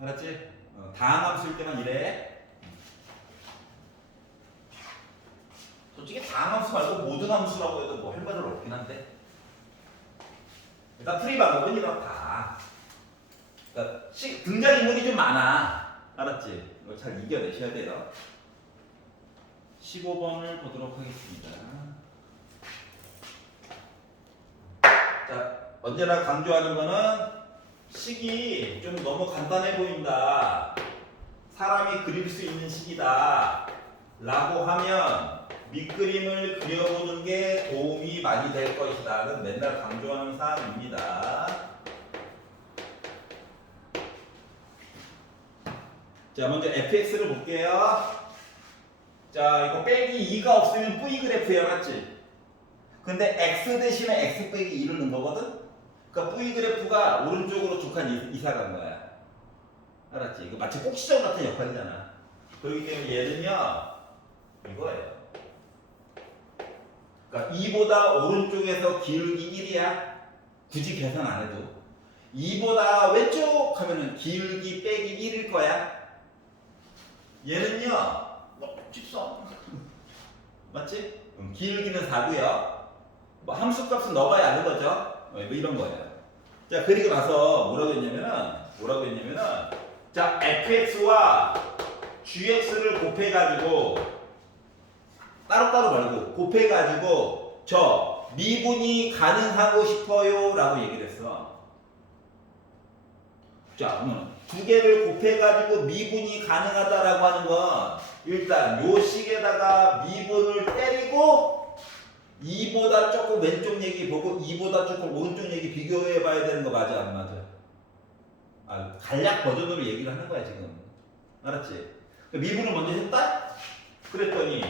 알았지? 다항함수일 때만 이래. 솔직히 다항함수 말고 모든 함수라고 해도 뭐 할 말은 없긴 한데 일단 풀이 방법은 이렇다. 그러니까 등장인물이 좀 많아. 알았지? 이걸 잘 이겨내셔야 돼요. 15번을 보도록 하겠습니다. 자, 언제나 강조하는 거는 식이 좀 너무 간단해 보인다. 사람이 그릴 수 있는 식이다. 라고 하면 밑그림을 그려보는 게 도움이 많이 될 것이다는 맨날 강조하는 사항입니다. 자, 먼저 fx를 볼게요. 자, 이거 빼기 2가 없으면 V 그래프야, 맞지? 근데 x 대신에 x 빼기 2를 넣은 거거든? 그러니까 V 그래프가 오른쪽으로 두 칸 이사 간 거야. 알았지? 이거 마치 꼭지점 같은 역할이잖아. 그렇기 때문에 얘는요, 이거예요. 그러니까 2보다 오른쪽에서 기울기 1이야. 굳이 계산 안 해도. 2보다 왼쪽 하면은 기울기 빼기 1일 거야. 얘는요, 직선. 맞지? 기울기는 4고요. 뭐 함수값은 넣어봐야 아는 거죠. 뭐 이런 거예요. 자, 그리고 나서 뭐라고 했냐면은 자, fx와 gx를 곱해가지고 따로따로 말고 곱해가지고 저 미분이 가능하고 싶어요 라고 얘기를 했어. 자, 그러면 두 개를 곱해가지고 미분이 가능하다라고 하는 건 일단 요 식에다가 미분을 때리고 2보다 조금 왼쪽 얘기 보고 2보다 조금 오른쪽 얘기 비교해 봐야 되는 거 맞아 안 맞아? 간략 버전으로 얘기를 하는 거야 지금. 알았지? 미분을 먼저 했다? 그랬더니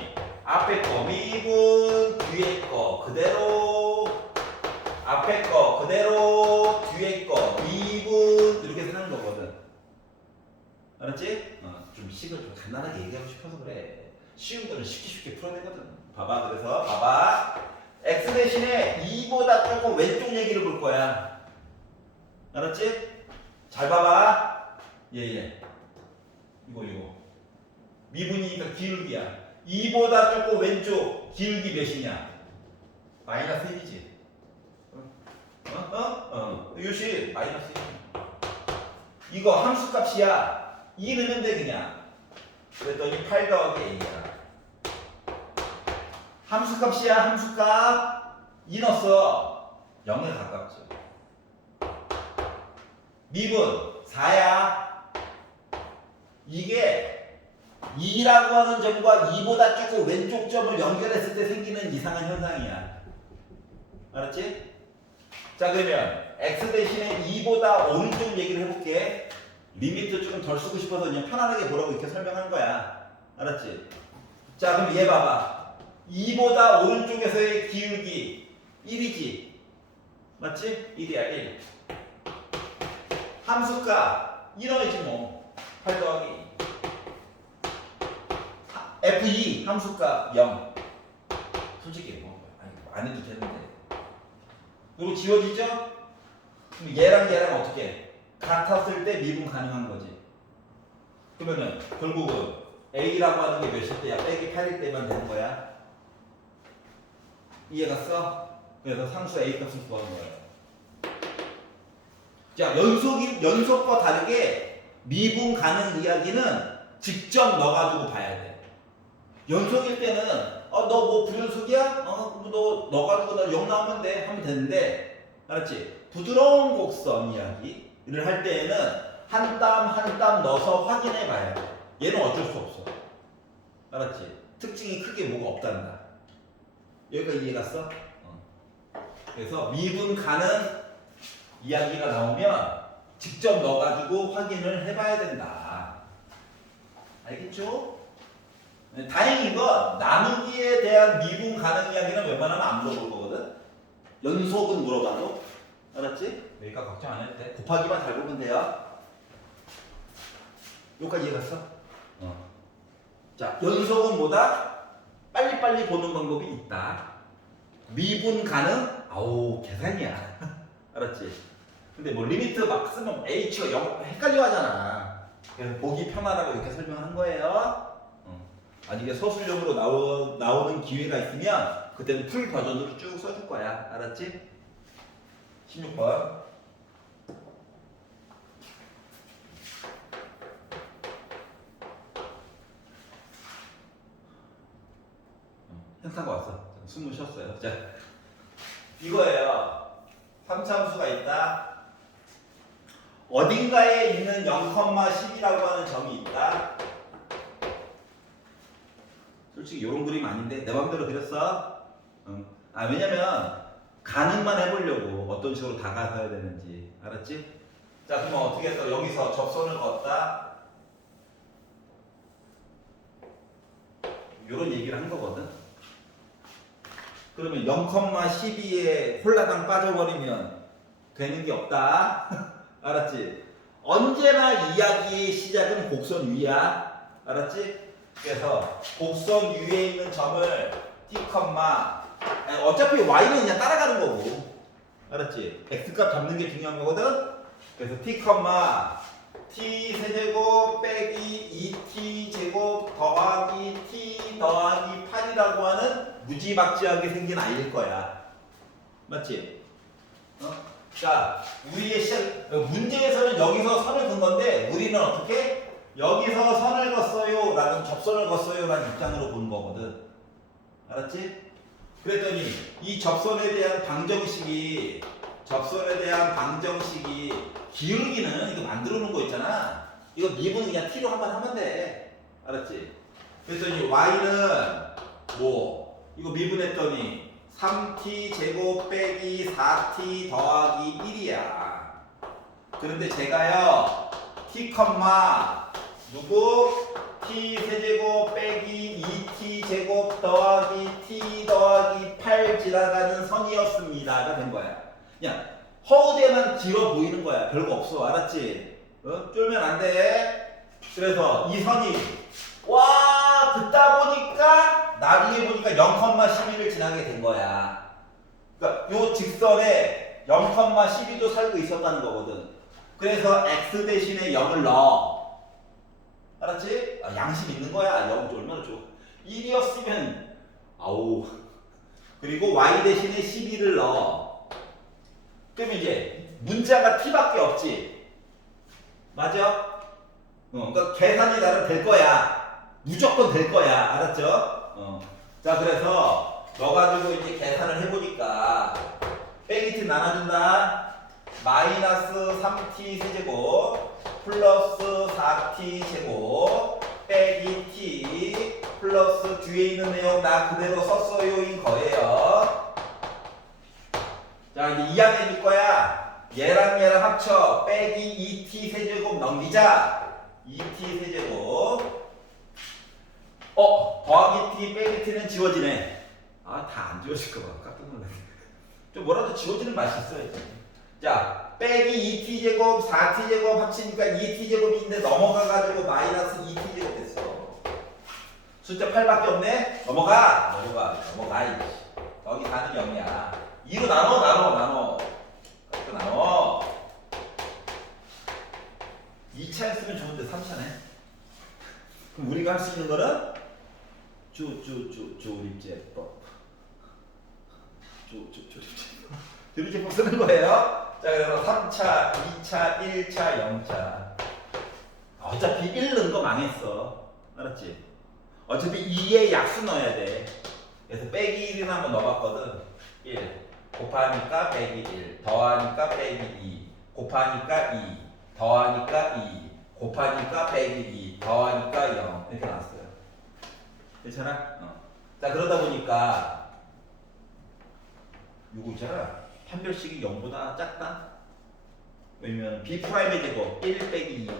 앞에 거 미분, 뒤에 거 그대로, 앞에 거 그대로, 뒤에 거 미분 이렇게 해서 하는 거거든. 알았지? 좀 식을 좀 간단하게 얘기하고 싶어서 그래. 쉬운 거는 쉽게 풀어야 되거든. 봐봐. 그래서 봐봐. x 대신에 2보다 조금 왼쪽 얘기를 볼 거야. 알았지? 잘 봐봐. 예. 이거. 미분이니까 기울기야. 2보다 조금 왼쪽 기울기 몇이냐? 마이너스 1이지. 이것이 마이너스 1. 이거 함수값이야. 2 넣으면 돼 그냥. 그랬더니 8 더하기 a야. 함수값이야 함수값. 2 넣었어. 0에 가깝죠. 미분 4야. 이게 2라고 하는 점과 2보다 조금 왼쪽 점을 연결했을 때 생기는 이상한 현상이야. 알았지? 자 그러면 x 대신에 2보다 오른쪽 얘기를 해볼게. 리미트 조금 덜 쓰고 싶어서 그냥 편안하게 보라고 이렇게 설명한 거야. 알았지? 자 그럼 얘 봐봐. 2보다 오른쪽에서의 기울기 1이지. 맞지? 1이야 1. 함수값 1원이지 뭐. 8 더하기 F2 함수값 0. 솔직히 뭐 안 해도 되는데. 그리고 지워지죠? 그럼 얘랑 어떻게 해? 같았을 때 미분 가능한 거지. 그러면은 결국은 A라고 하는 게 몇일 때야? 빼기 8일 때만 되는 거야. 이해갔어? 그래서 상수 A 값을 구하는 거야. 자, 연속과 다르게 미분 가능 이야기는 직접 넣어가지고 봐야 돼. 연속일 때는 너 뭐 불연속이야? 너 넣어가지고 나 0 나오면 돼 하면 되는데, 알았지? 부드러운 곡선 이야기를 할 때에는 한 땀 한 땀 넣어서 확인해 봐야 돼. 얘는 어쩔 수 없어. 알았지? 특징이 크게 뭐가 없단다. 여기까지 이해갔어? 그래서 미분 가능 이야기가 나오면 직접 넣어가지고 확인을 해봐야 된다. 알겠죠? 다행인 건 나누기에 대한 미분 가능 이야기는 웬만하면 안 물어볼 거거든. 연속은 물어봐도. 알았지? 여기까지 걱정 안 해도 돼. 곱하기만 잘 보면 돼요. 여기까지 이해갔어? 자, 연속은 뭐다? 빨리빨리 보는 방법이 있다. 미분 가능? 아우 계산이야. 알았지? 근데 뭐 리미트 막 쓰면 h가 0 헷갈려 하잖아. 그래서 보기 편하라고 이렇게 설명한 거예요. 만약에 서술형으로 나오는 기회가 있으면 그때는 풀 버전으로 쭉 써줄 거야. 알았지? 16번. 현타가 왔어. 숨을 쉬었어요. 자, 이거예요. 3차함수가 있다. 어딘가에 있는 0,10이라고 하는 점이 있다. 솔직히 이런 그림 아닌데 내 맘대로 그렸어. 왜냐면 가능만 해보려고 어떤 식으로 다가서야 되는지. 알았지? 자, 그러면 어떻게 했어? 여기서 접선을 걷다. 이런 얘기를 한 거거든. 그러면 0,12에 홀라당 빠져버리면 되는 게 없다. 알았지? 언제나 이야기의 시작은 곡선 위야. 알았지? 그래서 곡선 위에 있는 점을 t, 어차피 y는 그냥 따라가는 거고. 알았지? x값 잡는 게 중요한 거거든. 그래서 t 세제곱 빼기 2t 제곱 더하기 t 더하기 8이라고 하는 무지막지하게 생긴 아이일 거야. 맞지? 자, 우리의 문제에서는 여기서 선을 긋은 건데 우리는 어떻게? 여기서 선을 긋어요 라는 접선을 긋어요 라는 입장으로 보는 거거든. 알았지? 그랬더니 이 접선에 대한 방정식이 기울기는 이거 만들어 놓은 거 있잖아. 이거 미분 그냥 t로 한번 하면 돼. 알았지? 그랬더니 y는 뭐 이거 미분했더니 3t 제곱 빼기 4t 더하기 1이야. 그런데 제가요 t, 누구? t 세제곱 빼기 2t 제곱 더하기 t 더하기 8 지나가는 선이었습니다가 된 거야. 그냥 허우대만 길어 보이는 거야. 별거 없어. 알았지? 쫄면 안 돼. 그래서 이 선이 긋다 보니까 나중에 보니까 0,12를 지나게 된 거야. 그러니까 요 직선에 0,12도 살고 있었다는 거거든. 그래서 x 대신에 0을 넣어. 알았지? 양심 있는 거야. 0이 얼마나 좋아. 1이었으면 아우. 그리고 y 대신에 12를 넣어. 그러면 이제 문자가 t밖에 없지. 맞아? 그러니까 계산이 나는 될 거야. 무조건 될 거야. 알았죠? 자, 그래서 너 가지고 이제 계산을 해보니까 빼기 t 나눠준다. 마이너스 3t 세제곱 플러스 4t 제곱 빼기 t 플러스 뒤에 있는 내용 나 그대로 썼어요인 거예요. 자, 이제 2항해줄 거야. 얘랑 합쳐 빼기 2t 세제곱 넘기자. 2t 세제곱 더하기 t 빼기 t는 지워지네. 아, 다 안 지워질 거 봐. 깜짝 놀랐네. 좀 뭐라도 지워지는 맛이 있어야지. 자, 빼기 2t 제곱 4t 제곱 합치니까 2t 제곱이 있는데 넘어가가지고 마이너스 2t 제곱 됐어. 숫자 8밖에 없네? 넘어가. 여기 4는 0이야. 2로 나눠. 2차 했으면 좋은데 3차네. 그럼 우리가 할 수 있는 거는 조립제법. 조립제법 쓰는 거예요. 자, 그래서 3차, 2차, 1차, 0차. 어차피 1 넣은 거 망했어. 알았지? 어차피 2에 약수 넣어야 돼. 그래서 빼기 1을 한번 넣어봤거든. 1 곱하니까 빼기 1 더하니까 빼기 2 곱하니까 2 더하니까 2 곱하니까 빼기 2 더하니까 0 이렇게 나왔어요. 괜찮아? 자, 그러다 보니까 요거 있잖아. 판별식이 0보다 작다? 왜냐면 B'의 제곱 1 빼기 2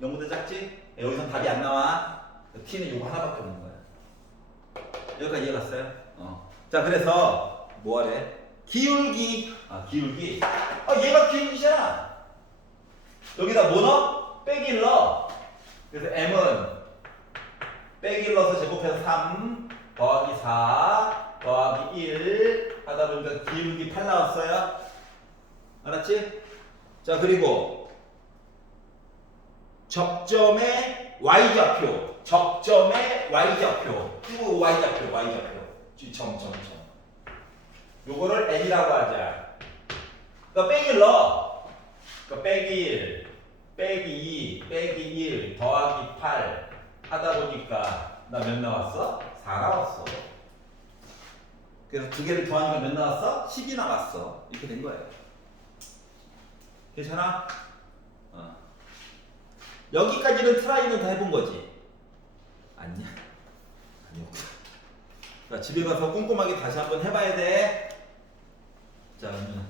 0보다 작지? 여기서 답이 안 나와. T는 요거 하나밖에 없는 거야. 여기까지 이해갔어요? 자, 그래서 뭐하래? 기울기. 기울기. 얘가 기울기잖아. 여기다 뭐 넣어? 빼기를 넣어. 그래서 M은 빼기를 넣어서 제곱해서 3 더하기 4 더하기 1 하다 보니까 기울기 8 나왔어요. 알았지? 자, 그리고 적점의 y좌표. 이거 y좌표. 점. 요거를 n이라고 하자. 그러니까 빼기를 넣어. 그러니까 빼기 1, 빼기 2, 빼기 1 더하기 8 하다 보니까 나 몇 나왔어? 4 나왔어. 그래서 두 개를 더하니까 몇 나왔어? 10이 나왔어. 이렇게 된 거예요. 괜찮아? 여기까지는 트라이는 다 해본 거지? 아니야? 아니었구나. 자, 집에 가서 꼼꼼하게 다시 한번 해봐야 돼. 자, 그러면